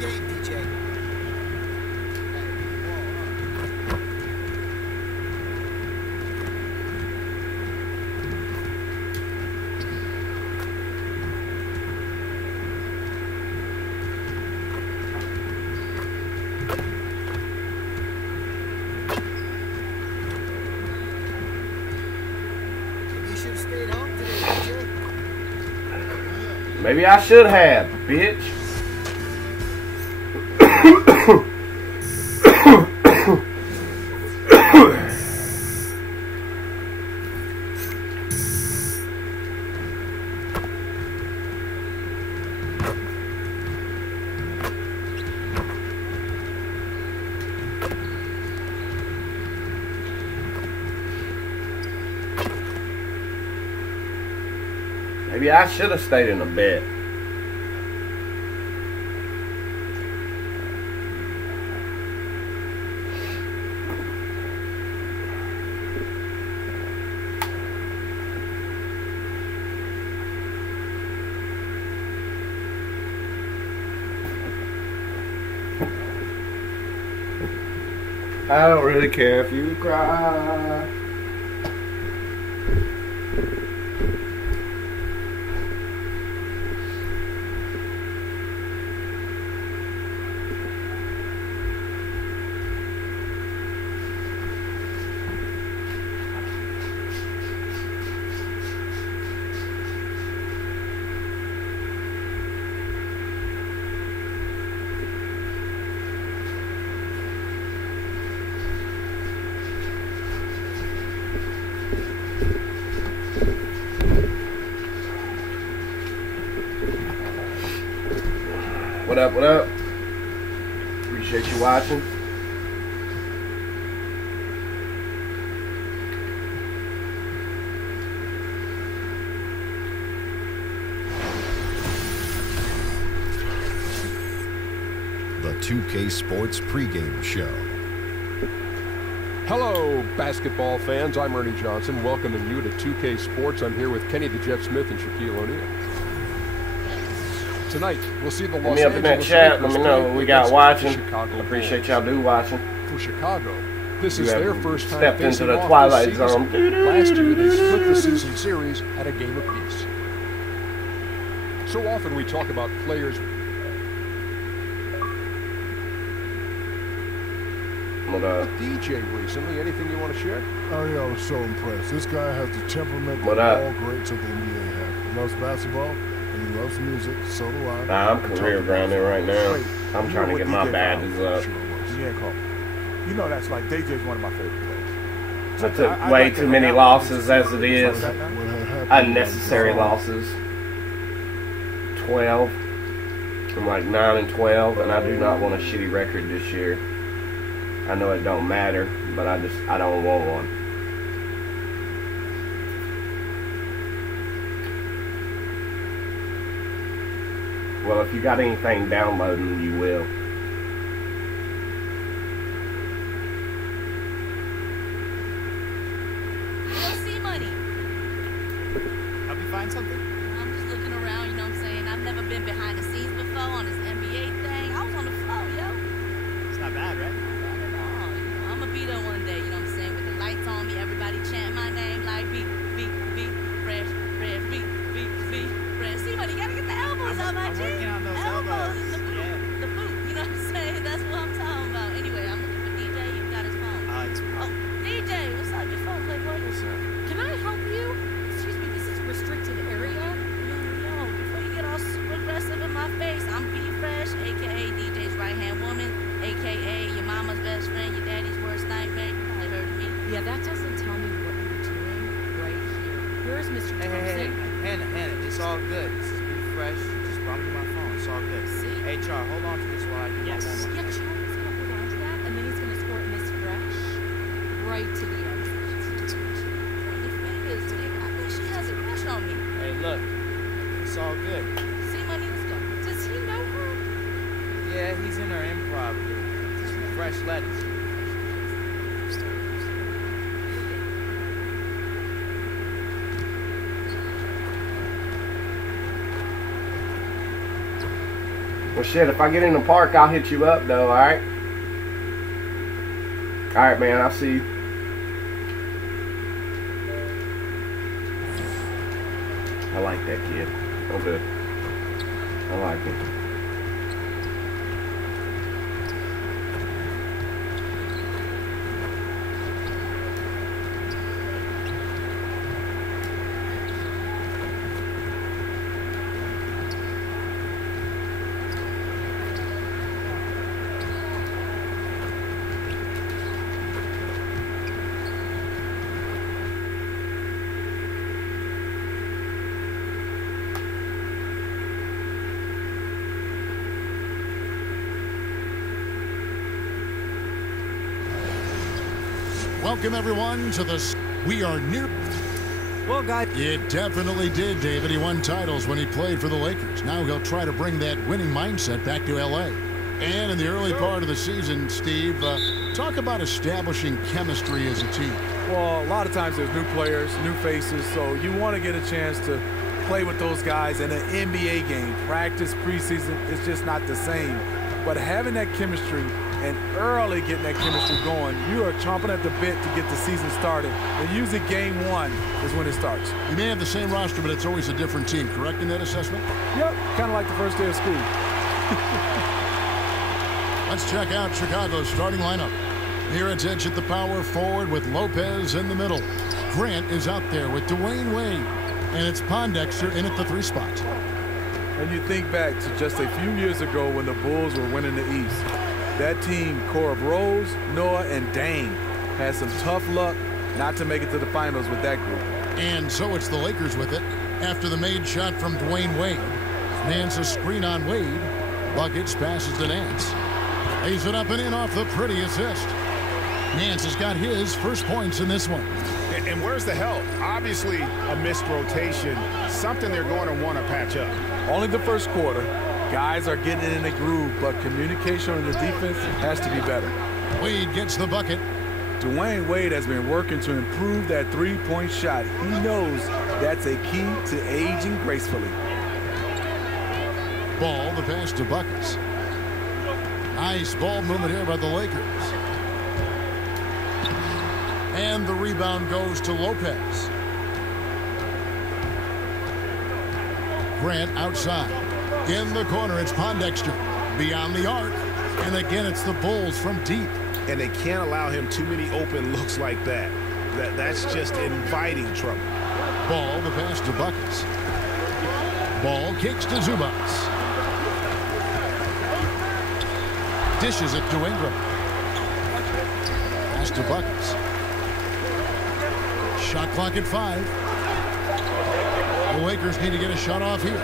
game, DJ. Maybe I should have, bitch. Maybe I should have stayed in the bed. I don't really care if you cry. What up, what up? Appreciate you watching. The 2K Sports pregame show. Hello, basketball fans. I'm Ernie Johnson, welcoming you to 2K Sports. I'm here with Kenny the Jet Smith and Shaquille O'Neal. Tonight, we'll see the Los Angeles. Let me up in that chat. Let me know what we got watching. Appreciate y'all do watching. For Chicago, this is their first time stepped into the twilight zone. Last year, they split the season series at a game apiece. So often we talk about players. DJ recently, anything you want to share? Oh yeah, I was so impressed. This guy has the temperament that all greats of the NBA have. He loves basketball. He loves music, so do I. Nah, I'm career grounded right now. I'm trying to get my badges up. You know that's like DJ's one of my favorite players. I took way too many losses as it is. Unnecessary losses. 12. I'm like 9-12, and I do not want a shitty record this year. I know it don't matter, but I don't want one. Well, if you got anything downloading, you will. Yo, C-Money. Help you find something? I'm just looking around, you know what I'm saying? I've never been behind the scenes before on this NBA thing. I was on the floor, yo. It's not bad, right? Not at all. You know, I'm gonna be there one day, you know what I'm saying? With the lights on me, everybody chant my name like beat, fresh, beat, fresh. C-Money, you gotta get the elbows on my chin. Elbows in the boot, you know what I'm saying? That's what I'm talking about. Anyway, I'm looking for DJ. You got his phone. DJ, what's up? Your phone, Playboy? What's up? Can I help you? Excuse me, this is a restricted area. Yo, before you get all super aggressive in my face, I'm B-Fresh, a.k.a. DJ's right-hand woman, a.k.a. your mama's best friend, your daddy's worst nightmare. You probably heard of me. Yeah, that doesn't tell me what you're doing right here. Where's Mr. Thompson? Hey, Hannah, it's all good. This is B-Fresh. Just brought me my phone. It's all good. See? Hey, Char, hold on to this while I do my homework. Yeah, Charlie's gonna hold on to that, and then he's gonna escort Miss Fresh right to the exit. I think she has a crush on me. Hey, look. It's all good. C-Money, let's go. Does he know her? Yeah, he's in her improv group. Just fresh letters. Well, shit, if I get in the park, I'll hit you up, though, alright? Alright, man, I'll see you. I like that kid. Okay. I like him. Welcome, everyone, to the... We are near... Well, guys... It definitely did, David. He won titles when he played for the Lakers. Now he'll try to bring that winning mindset back to L.A. And in the early part of the season, Steve, talk about establishing chemistry as a team. Well, a lot of times there's new players, new faces, so you want to get a chance to play with those guys in an NBA game. Practice, preseason, it's just not the same. But having that chemistry and early getting that chemistry going, you are chomping at the bit to get the season started. And usually game one is when it starts. You may have the same roster, but it's always a different team, correct in that assessment? Yep, kind of like the first day of school. Let's check out Chicago's starting lineup. Mirotic at the power forward with Lopez in the middle. Grant is out there with Dwayne Wade. And it's Pondexter in at the 3 spot. And you think back to just a few years ago when the Bulls were winning the East. That team, core of Rose, Noah, and Dame, had some tough luck not to make it to the finals with that group. And so it's the Lakers with it. After the made shot from Dwayne Wade. Nance a screen on Wade. Buckets passes to Nance. Lays it up and in off the pretty assist. Nance has got his first points in this one. And where's the help? Obviously a missed rotation, something they're going to want to patch up. Only the first quarter. Guys are getting in the groove, but communication on the defense has to be better. Wade gets the bucket. Dwayne Wade has been working to improve that three-point shot. He knows that's a key to aging gracefully. Ball, the pass to Buckets. Nice ball movement here by the Lakers. And the rebound goes to Lopez. Grant outside. In the corner, it's Pondexter. Beyond the arc. And again, it's the Bulls from deep. And they can't allow him too many open looks like that. That's just inviting trouble. Ball, the pass to Buckets. Ball kicks to Zubats. Dishes it to Ingram. Pass to Buckets. Shot clock at 5. The Lakers need to get a shot off here.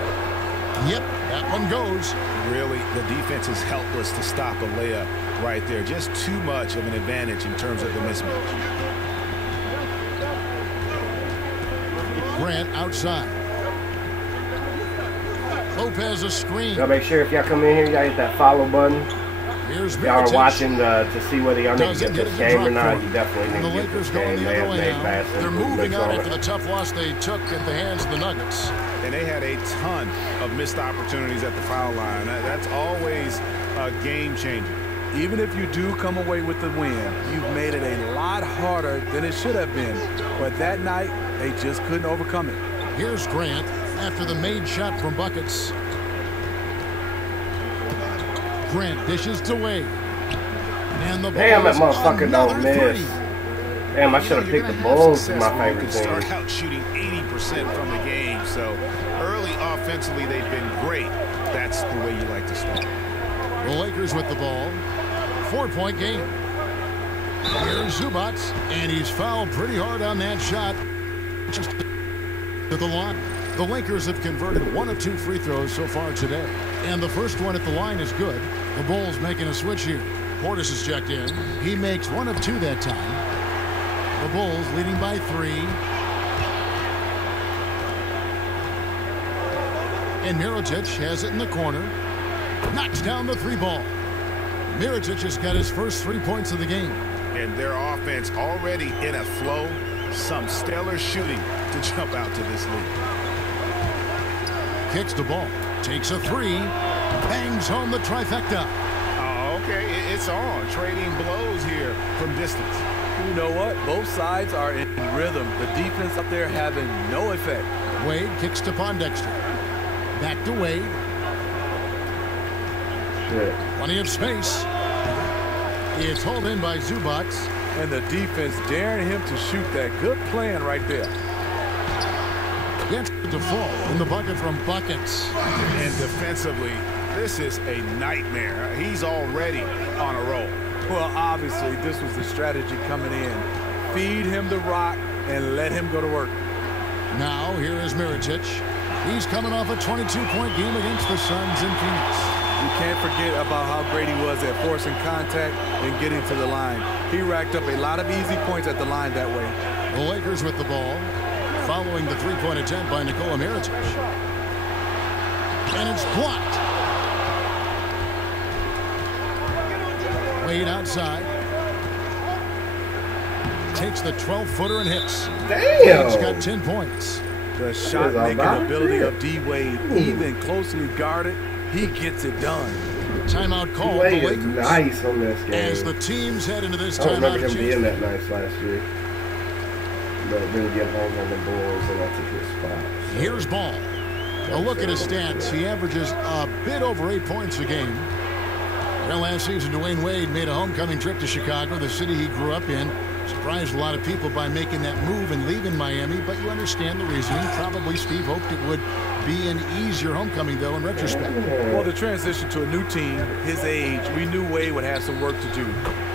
Yep, that one goes. Really, the defense is helpless to stop a layup right there. Just too much of an advantage in terms of the mismatch. Grant outside. Lopez a screen. Gotta make sure if y'all come in here, y'all hit that follow button. Here's y'all are watching to see whether y'all need to get this game or not. You definitely need to get this game. They have made vast They're moving improvements on on after the tough loss they took at the hands of the Nuggets. And they had a ton of missed opportunities at the foul line. That's always a game changer. Even if you do come away with the win, you've made it a lot harder than it should have been. But that night, they just couldn't overcome it. Here's Grant after the made shot from Buckets. Grant dishes to Wade. And the damn, that motherfucker don't miss. Damn, I should have picked the Bulls as my favorite team. Start out shooting 80% from the game, so early offensively they've been great. That's the way you like to start. The Lakers with the ball. 4-point game. Here's Zubats, and he's fouled pretty hard on that shot. Just to the line. The Lakers have converted 1 of 2 free throws so far today. And the first one at the line is good. The Bulls making a switch here. Portis is checked in. He makes 1 of 2 that time. The Bulls leading by 3. And Mirotic has it in the corner. Knocks down the 3 ball. Mirotic has got his first 3 points of the game. And their offense already in a flow. Some stellar shooting to jump out to this lead. Kicks the ball. Takes a 3. Bangs home the trifecta. Oh, okay. It's on. Trading blows here from distance. You know what? Both sides are in rhythm. The defense up there having no effect. Wade kicks to Pondexter. Back to Wade. Shit. Plenty of space. It's hauled in by Zubac. And the defense daring him to shoot that. Good plan right there. Gets the fall in the bucket from Buckets. And defensively, this is a nightmare. He's already on a roll. Well, obviously, this was the strategy coming in. Feed him the rock and let him go to work. Now, here is Mirotic. He's coming off a 22-point game against the Suns in Phoenix. You can't forget about how great he was at forcing contact and getting to the line. He racked up a lot of easy points at the line that way. The Lakers with the ball, following the three-point attempt by Nikola Mirotic. And it's blocked. Wade outside. Takes the 12-footer and hits. Damn! He's got 10 points. The shot-making ability of D-Wade, even closely guarded, he gets it done. Timeout call. D-Wade the is Lakers. nice on this game. As the teams head into this I don't remember timeout him being that nice last year. But then get home on the Bulls and I took his spot. So. Here's Ball. A look at his stats. He averages a bit over 8 points a game. Well, last season, Dwayne Wade made a homecoming trip to Chicago, the city he grew up in. Surprised a lot of people by making that move and leaving Miami, but you understand the reasoning. Probably Steve hoped it would be an easier homecoming, though, in retrospect. Well, the transition to a new team, his age, we knew Wade would have some work to do.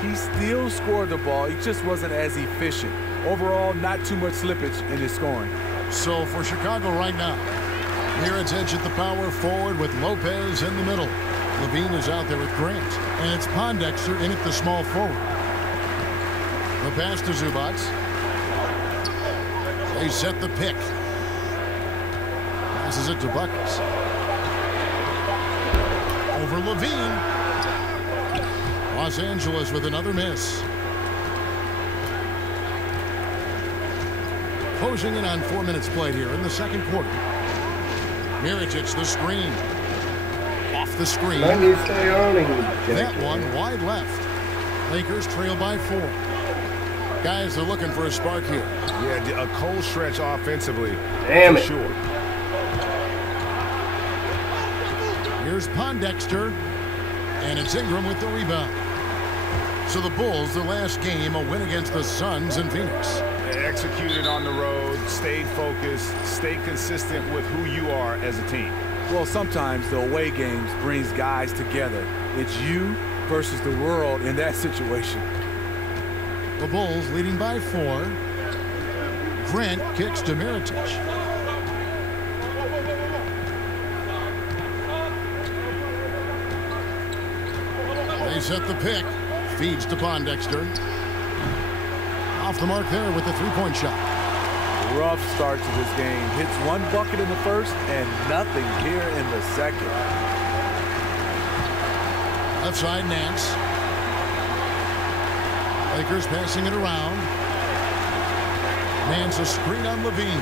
He still scored the ball. He just wasn't as efficient. Overall, not too much slippage in his scoring. So for Chicago right now, Mirotic at the power forward with Lopez in the middle. Levine is out there with Grant, and it's Pondexter in at the small forward. The pass to Zubac. They set the pick. Passes it to Buckets. Over Levine. Los Angeles with another miss. Closing in on 4 minutes played here in the second quarter. Mirotic the screen. Off the screen. That one wide left. Lakers trail by 4. Guys are looking for a spark here. Yeah, a cold stretch offensively. Damn it. Sure. Here's Pondexter. And it's Ingram with the rebound. So the Bulls, their last game, a win against the Suns in Phoenix. Executed on the road, stayed focused, stayed consistent with who you are as a team. Well, sometimes the away games brings guys together. It's you versus the world in that situation. The Bulls leading by 4. Grant kicks to Mirotic. They set the pick. Feeds to Pondexter. Off the mark there with the three-point shot. Rough start to this game. Hits one bucket in the first and nothing here in the second. Left side, Nance. Lakers passing it around. Nance a screen on Levine.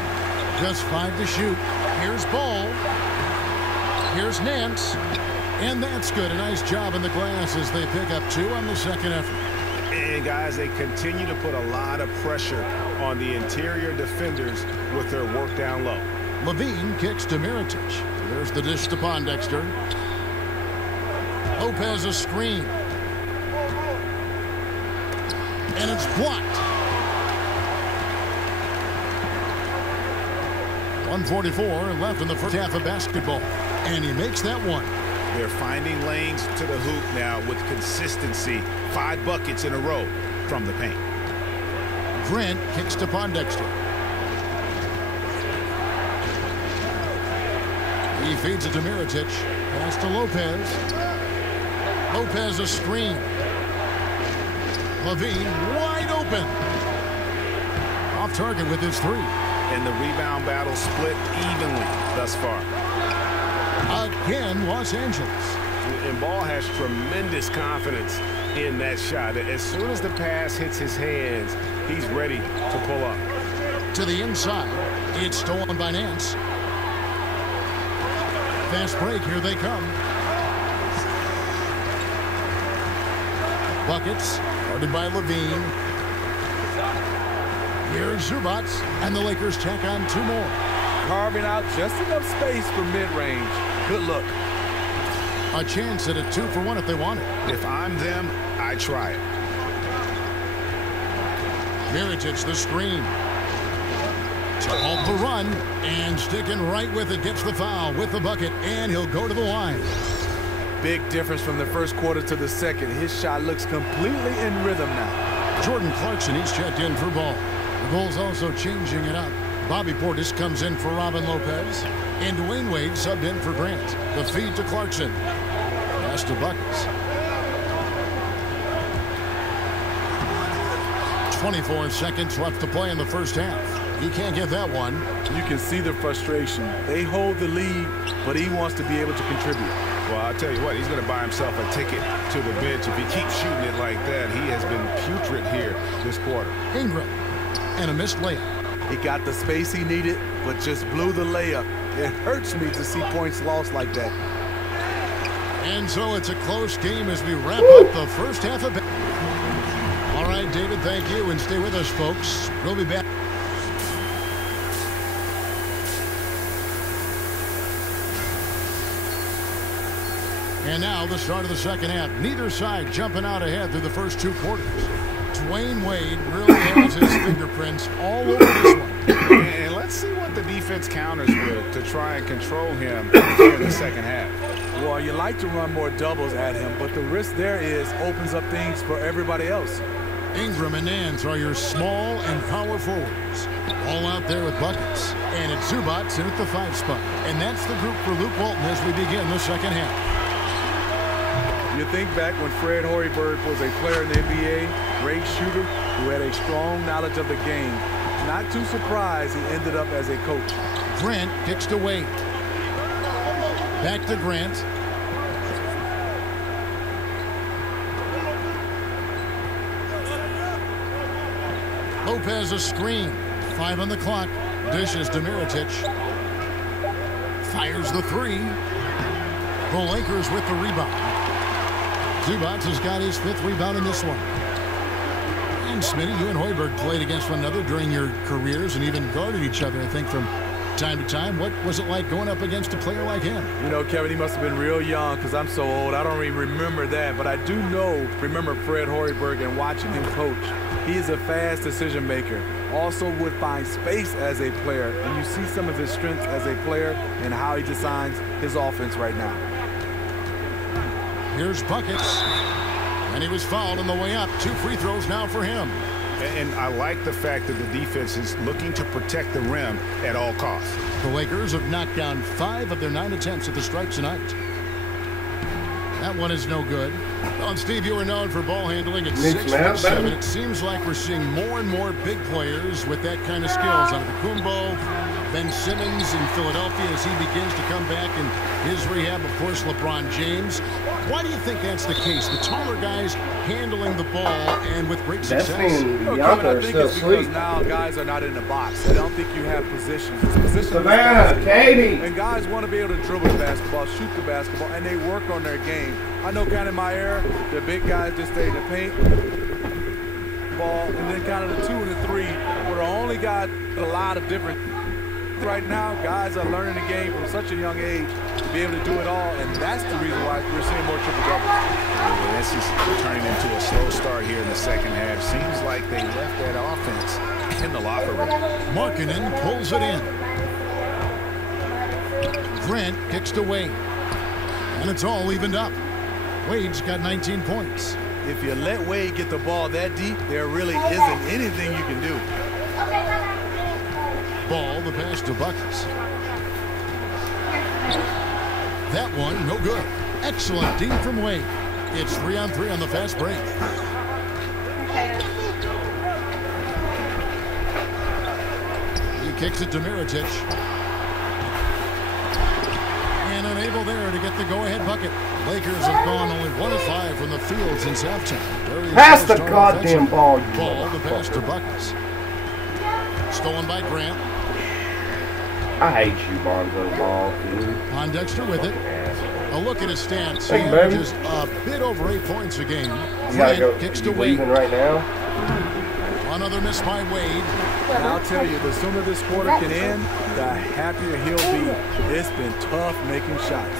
Just 5 to shoot. Here's Ball. Here's Nance. And that's good. A nice job in the glass as they pick up 2 on the second effort. And guys, they continue to put a lot of pressure on the interior defenders with their work down low. Levine kicks to Mirotic. There's the dish to Pondexter. Lopez a screen. And it's blocked. 1:44 left in the first half of basketball. And he makes that one. They're finding lanes to the hoop now with consistency. 5 buckets in a row from the paint. Grant kicks to Pondexter. He feeds it to Mirotic. Pass to Lopez. Lopez a screen. Levine wide open. Off target with his 3. And the rebound battle split evenly thus far. Again, Los Angeles. And Ball has tremendous confidence in that shot. As soon as the pass hits his hands, he's ready to pull up. To the inside. It's stolen by Nance. Fast break. Here they come. Buckets, guarded by Levine. Here's Zubac, and the Lakers tack on 2 more. Carving out just enough space for mid-range. Good look. A chance at a 2-for-1 if they want it. If I'm them, I try it. Mirotic, the screen. To halt the run, and sticking right with it, gets the foul with the bucket, and he'll go to the line. Big difference from the first quarter to the second. His shot looks completely in rhythm now. Jordan Clarkson, he's checked in for ball. The Bulls also changing it up. Bobby Portis comes in for Robin Lopez, and Dwayne Wade subbed in for Grant. The feed to Clarkson. Pass to Buckets. 24 seconds left to play in the first half. He can't get that one. You can see the frustration. They hold the lead, but he wants to be able to contribute. Well, I'll tell you what, he's going to buy himself a ticket to the bench. If he keeps shooting it like that, he has been putrid here this quarter. Ingram, and a missed layup. He got the space he needed, but just blew the layup. It hurts me to see points lost like that. And so it's a close game as we wrap up the first half of it. All right, David, thank you, and stay with us, folks. We'll be back. And now the start of the second half. Neither side jumping out ahead through the first 2 quarters. Dwayne Wade really has his fingerprints all over this one. And let's see what the defense counters with to try and control him here in the second half. Well, you like to run more doubles at him, but the risk there is opens up things for everybody else. Ingram and Nance are your small and power forwards. All out there with buckets. And it's Zubac in at the 5 spot. And that's the group for Luke Walton as we begin the second half. You think back when Fred Hoiberg was a player in the NBA, great shooter who had a strong knowledge of the game. Not too surprised he ended up as a coach. Grant kicks to Wade. Back to Grant. Lopez a screen. 5 on the clock. Dishes to Mirotic. Fires the 3. The Lakers with the rebound. Zubac has got his 5th rebound in this one. And Smitty, you and Hoiberg played against one another during your careers and even guarded each other, I think, from time to time. What was it like going up against a player like him? You know, Kevin, he must have been real young because I'm so old. I don't even remember that. But I do remember Fred Hoiberg and watching him coach. He is a fast decision maker. Also would find space as a player. And you see some of his strengths as a player and how he designs his offense right now. Here's Buckets. And he was fouled on the way up. 2 free throws now for him. And I like the fact that the defense is looking to protect the rim at all costs. The Lakers have knocked down 5 of their 9 attempts at the stripe tonight. That one is no good. Well, and Steve, you were known for ball handling at 6'7". It seems like we're seeing more and more big players with that kind of skills. Antetokounmpo, Ben Simmons in Philadelphia as he begins to come back in his rehab. Of course, LeBron James. Why do you think that's the case? The taller guys handling the ball and with great success. Kevin, I think it's because now guys are not in the box. I don't think you have positions. It's position Savannah, Katie. And guys want to be able to dribble the basketball, shoot the basketball, and they work on their game. I know kind of my era, the big guys just stay in the paint, ball, and then kind of the 2 and the 3 were the only guys with a lot of different. Right now, guys are learning the game from such a young age to be able to do it all, and that's the reason why we're seeing more triple doubles. Yeah, this is turning into a slow start here in the second half. Seems like they left that offense in the locker room. Markkanen pulls it in. Grant kicks to Wade. And it's all evened up. Wade's got 19 points. If you let Wade get the ball that deep, there really isn't anything you can do. Ball, the pass to Buckets. That one, no good. Excellent D from Wade. It's 3-on-3 on the fast break. He kicks it to Mirotic. And unable there to get the go-ahead bucket. Lakers have gone only 1 of 5 from the field since halftime. Pass the goddamn ball. Ball, the pass to Buckets. Stolen by Grant. I hate you, Bonzo Ball, dude. Pondexter with it. A look at his stats. Hey, he averages a bit over 8 points a game. You gotta go. Kicks You to Wade. leaving right now? Another miss by Wade. And I'll tell you, the sooner this quarter can end, the happier he'll be. It's been tough making shots.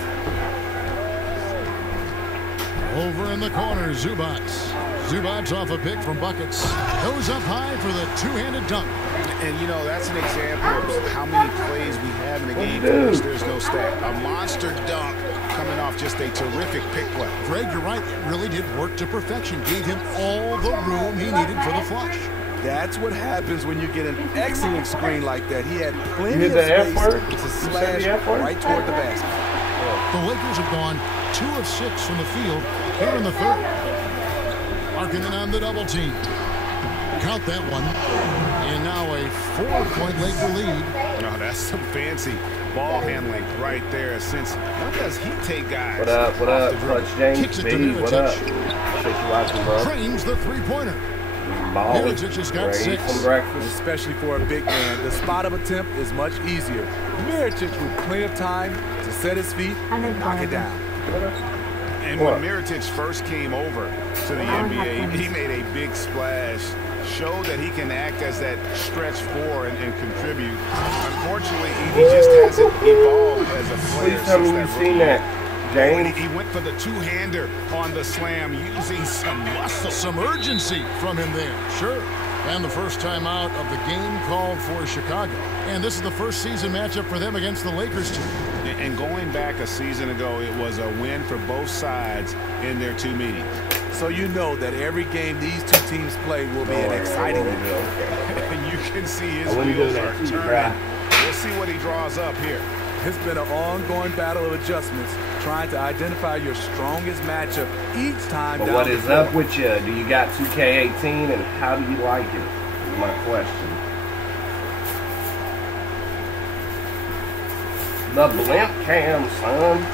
Over in the corner, Zubats. Zubats off a pick from Buckets. Goes up high for the two-handed dunk. And, you know, that's an example of how many plays we have in a game for which there's no stat. A monster dunk coming off just a terrific pick play. Greg, you're right. It really did work to perfection. Gave him all the room he needed for the flush. That's what happens when you get an excellent screen like that. He had plenty of the F space word? to You said slash the F word? right toward the basket. The Lakers have gone 2 of 6 from the field here in the third. Markkanen on the double team. Count that one. And now a 4-point Laker lead. No, that's some fancy ball handling right there. Since when does he take guys? What up, Clutch James? Kicks it to B, what up? Mirotic. Appreciate you watching, bro. Trains the three-pointer. Balling. Mirotic has got Ready 6. from breakfast. Especially for a big man, the spot-up attempt is much easier. Mirotic with plenty of time to set his feet and knock it down. And when Mirotic first came over to the NBA, he made a big splash, showed that he can act as that stretch four and contribute. Unfortunately, he just hasn't evolved as a player. Please tell me you've seen that, James. He went for the two-hander on the slam, using some muscle. Some urgency from him there, sure. And the first time out of the game called for Chicago. And this is the first season matchup for them against the Lakers team. And going back a season ago, it was a win for both sides in their 2 meetings. So you know that every game these two teams play will be an exciting one. And you can see his wheels are turning. We'll see what he draws up here. It's been an ongoing battle of adjustments, trying to identify your strongest matchup each time. But what is up with you? Do you got 2K18 and how do you like it? Is my question. The blimp cam, son.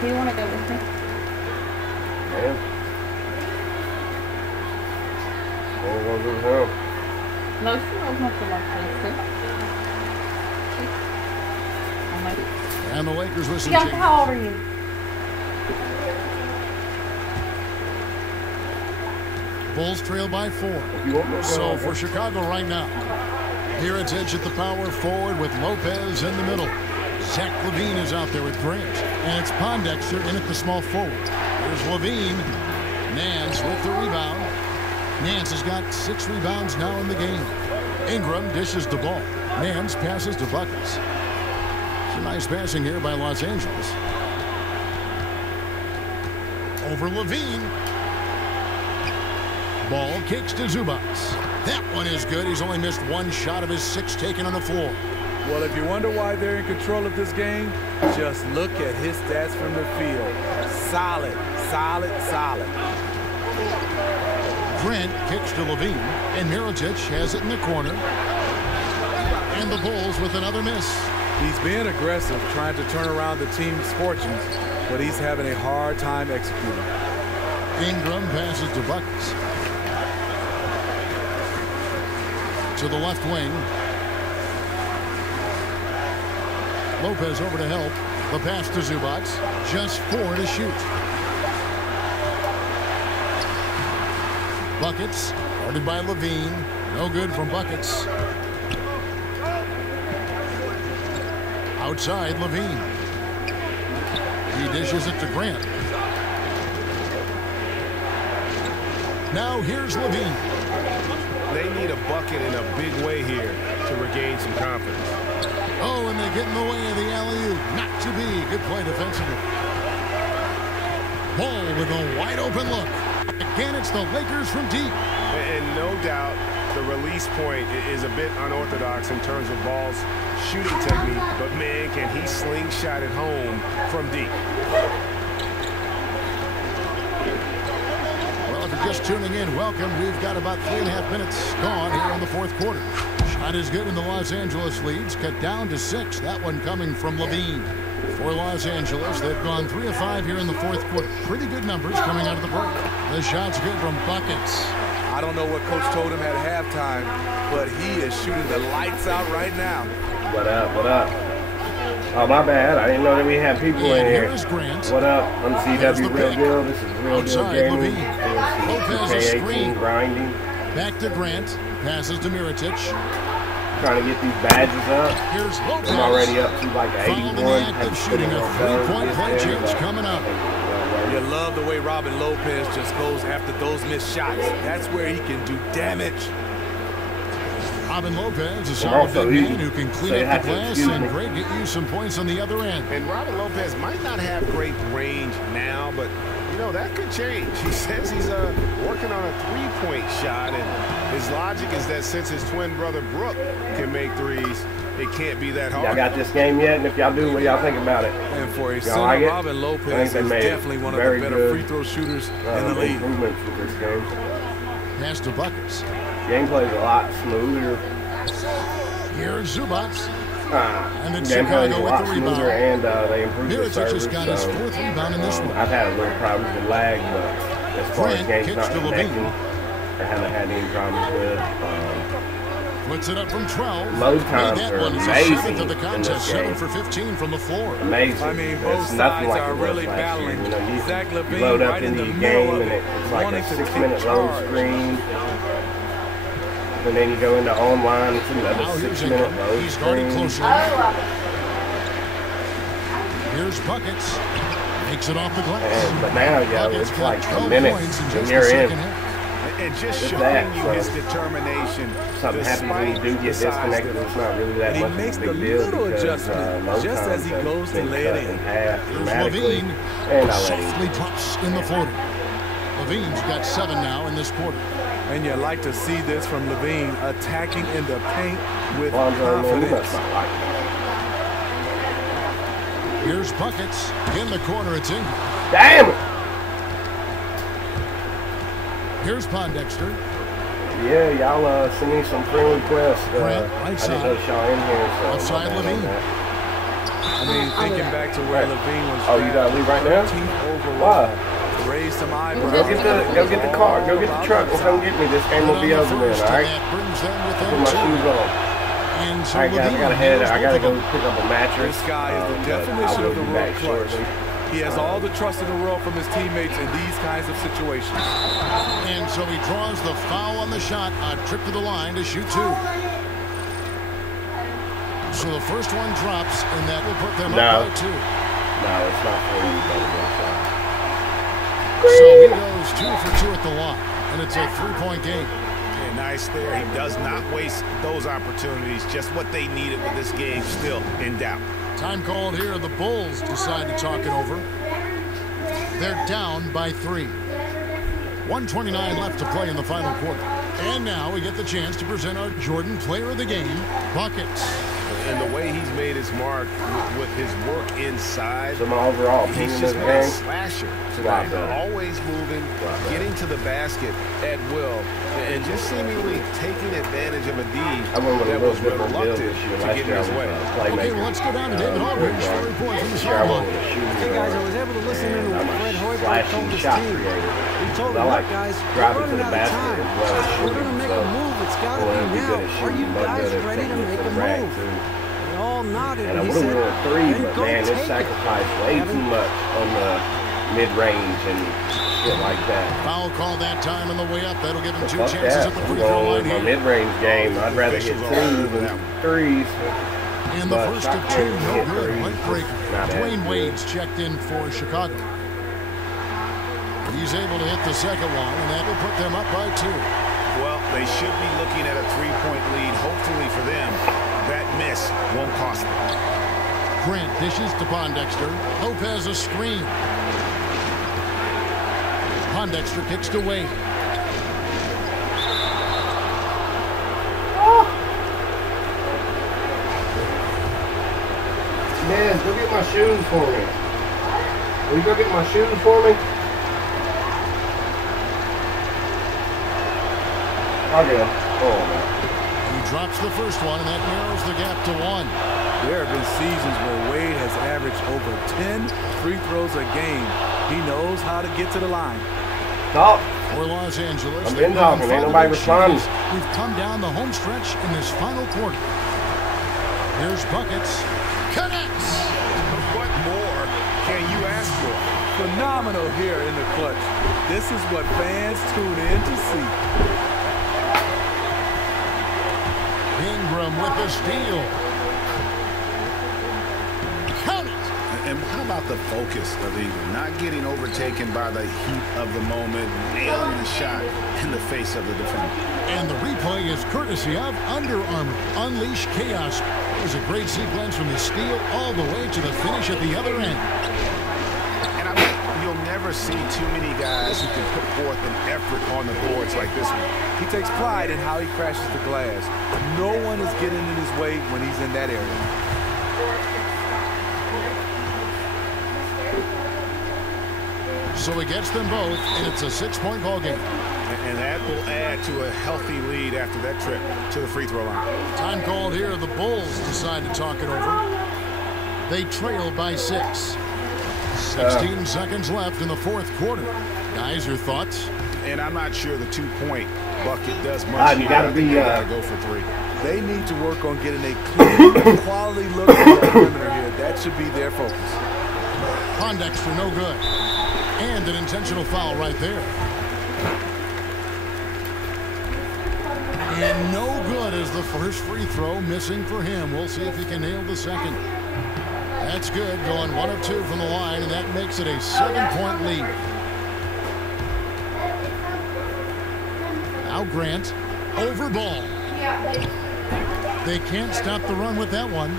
Do you want to go with me? Yeah. We'll go to him. No, she knows not to like this. And the Lakers listen Bianca, how old are you? Bulls trail by 4. So for Chicago right now, here it's Edge at the power forward with Lopez in the middle. Zach LaVine is out there with Grant. And it's Pondexter in at the small forward. Here's LaVine. Nance with the rebound. Nance has got 6 rebounds now in the game. Ingram dishes the ball. Nance passes to Buckets. Some nice passing here by Los Angeles. Over LaVine. Ball kicks to Zubats. That one is good. He's only missed 1 shot of his 6 taken on the floor. Well, if you wonder why they're in control of this game, just look at his stats from the field. Solid, solid, solid. Grant kicks to LaVine, and Mirotic has it in the corner. And the Bulls with another miss. He's being aggressive, trying to turn around the team's fortunes, but he's having a hard time executing. Ingram passes to Buckets. To the left wing. Lopez over to help. The pass to Zubats. Just 4 to shoot. Buckets. Guarded by LaVine. No good from Buckets. Outside LaVine. He dishes it to Grant. Now here's LaVine. They need a bucket in a big way here to regain some confidence. Oh, and they get in the way of the alley-oop. Not to be. Good play defensively. Ball with a wide open look. Again, it's the Lakers from deep. And no doubt the release point is a bit unorthodox in terms of Ball's shooting technique, but man, can he slingshot it home from deep. Well, if you're just tuning in, welcome. We've got about 3.5 minutes gone here in the 4th quarter. Shot is good, and the Los Angeles leads cut down to 6. That one coming from LaVine. For Los Angeles, they've gone 3 of 5 here in the fourth quarter. Pretty good numbers coming out of the break. The shot's good from Buckets. I don't know what Coach told him at halftime, but he is shooting the lights out right now. What up? What up? Oh, my bad. I didn't know that we had people in here. What up? I'm CW Real Deal. This is Real Deal Gaming. K18 grinding. Back to Grant. Passes to Mirotic. Trying to get these badges up. Here's Lopez. I'm already up to like 81. Active shooting a 3-point play change coming up. You love the way Robin Lopez just goes after those missed shots. That's where he can do damage. Robin Lopez, a solid big man who can clean up the glass and Greg get you some points on the other end. And Robin Lopez might not have great range now, but you know, that could change. He says he's working on a 3-point shot, and his logic is that since his twin brother Brook can make threes, it can't be that hard. Y'all got this game yet? And if y'all do, what y'all think about it? And for a center, like Robin Lopez is definitely one of the better free throw shooters in the league. Improvements with this game. Pass to Buckets. Gameplay's a lot smoother. Here's Zubac. And then Chicago with the rebound. And they improved the service. Just got his 4th rebound in this one. I've had a little problems with lag, but as far as games not connecting, I haven't had any problems with. Puts it up from 12. Load times are amazing of the contest, 7 for 15 from the floor. Amazing. I mean, both sides are really battling. You know, Zach LaVine load up right into in the your middle game, of and it, it's like a 6-minute load charge. screen. And then you go into online, it's another 6-minute load He's guarding screen. closely. Here's Buckets. Makes it off the glass. But now, yo, it's like a minute, and you're in. And just showing you his determination. Something happens when you do get disconnected. It's not really that much of a big deal because just as he goes to lay it in. Half Here's dramatically, Levine. and Softly drops in the floater. Levine's got 7 now in this quarter. And you like to see this from Levine, attacking in the paint with confidence. Here's Buckets in the corner. It's in. Damn it! Here's Pondexter. Yeah, y'all send me some friend requests. Right I didn't side. know y'all in here. So Outside Levine. I mean, thinking back to where Levine was. Oh, you gotta leave right now? Why? Raise some eyebrows. Go get the car, go get the truck, and come get me. This game will be over then, all right? Put my shoes on. All right, guys, I gotta go pick up a mattress. This guy is the definition of the road clutch. He has all the trust in the world from his teammates in these kinds of situations. And so he draws the foul on the shot. A trip to the line to shoot 2. So the first one drops, and that will put them up by 2. No, it's not for you, buddy. So he goes 2 for 2 at the line, and it's a 3-point game. Yeah, nice there. He does not waste those opportunities. Just what they needed with this game still in doubt. Time called here. The Bulls decide to talk it over. They're down by 3. 1:29 left to play in the final quarter. And now we get the chance to present our Jordan Player of the Game, Buckets. And the way he's made his mark with his work inside, so my overall he's just been a slasher tonight. Always moving, getting to the basket at will, and just seemingly taking advantage of a D that was reluctant to get in his way. Okay, well, let's go down to David Aldridge for a report from the sideline. Hey, guys, I was able to listen in to what Fred Hoiberg told his team. He told them, look, guys, we're running out of time. We're going to make a move. It's got to be now. Are you guys ready to make a move? They all nodded, and I he would have said, won 3, but man, this sacrificed way too much on the mid-range and shit like that. Foul call that time on the way up. That'll give him 2 Fuck chances that. at the I'm free throw going line with my here. mid-range game. I'd rather hit 2s than 3s. And the first of 2, no good. Late break. Dwayne Wade's checked in for Chicago. He's able to hit the second one, and that will put them up by 2. Well, they should be looking at a 3-point lead. Hopefully for them, that miss won't cost them. Grant dishes to Pondexter. Lopez a screen. Pondexter kicks to Wade. Man, go get my shoes for me. Will you go get my shoes for me? Okay. Oh, man. He drops the first one, and that narrows the gap to 1. There have been seasons where Wade has averaged over 10 free throws a game. He knows how to get to the line. Talk. For Los Angeles, I've been talking. Ain't nobody responding. We've come down the home stretch in this final quarter. Here's buckets. Connects. What more can you ask for? Phenomenal here in the clutch. This is what fans tune in to see. Ingram with the steal. Count it. And how about the focus of Ingram? Not getting overtaken by the heat of the moment, nailing the shot in the face of the defender. And the replay is courtesy of Under Armour. Unleash chaos. It was a great sequence from the steal all the way to the finish at the other end. And I mean, you'll never see too many guys who can put forth an effort on the boards like this one. He takes pride in how he crashes the glass. No one is getting in his way when he's in that area. So he gets them both, and it's a 6-point ball game. And that will add to a healthy lead after that trip to the free throw line. Time called here. The Bulls decide to talk it over. They trail by 6. 16 seconds left in the fourth quarter. Guys, your thoughts? And I'm not sure the 2-point bucket does much. You gotta be go for 3. They need to work on getting a clean, quality look at the perimeter here. That should be their focus. Pondexter, no good. And an intentional foul right there. And no good as the first free throw missing for him. We'll see if he can nail the second. That's good, going 1 of 2 from the line, and that makes it a 7-point lead. Now Grant, over ball. They can't stop the run with that one.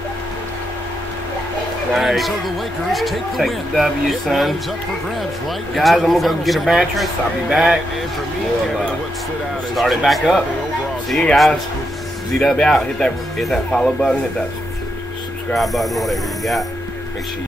Nice. And so the Lakers take the win. The W, son. Up for grabs, right? Guys, I'm going to go get a mattress. I'll be back. We'll start it back up. See you guys. ZW out. Hit that follow button. Hit that subscribe button, whatever you got. Make sure you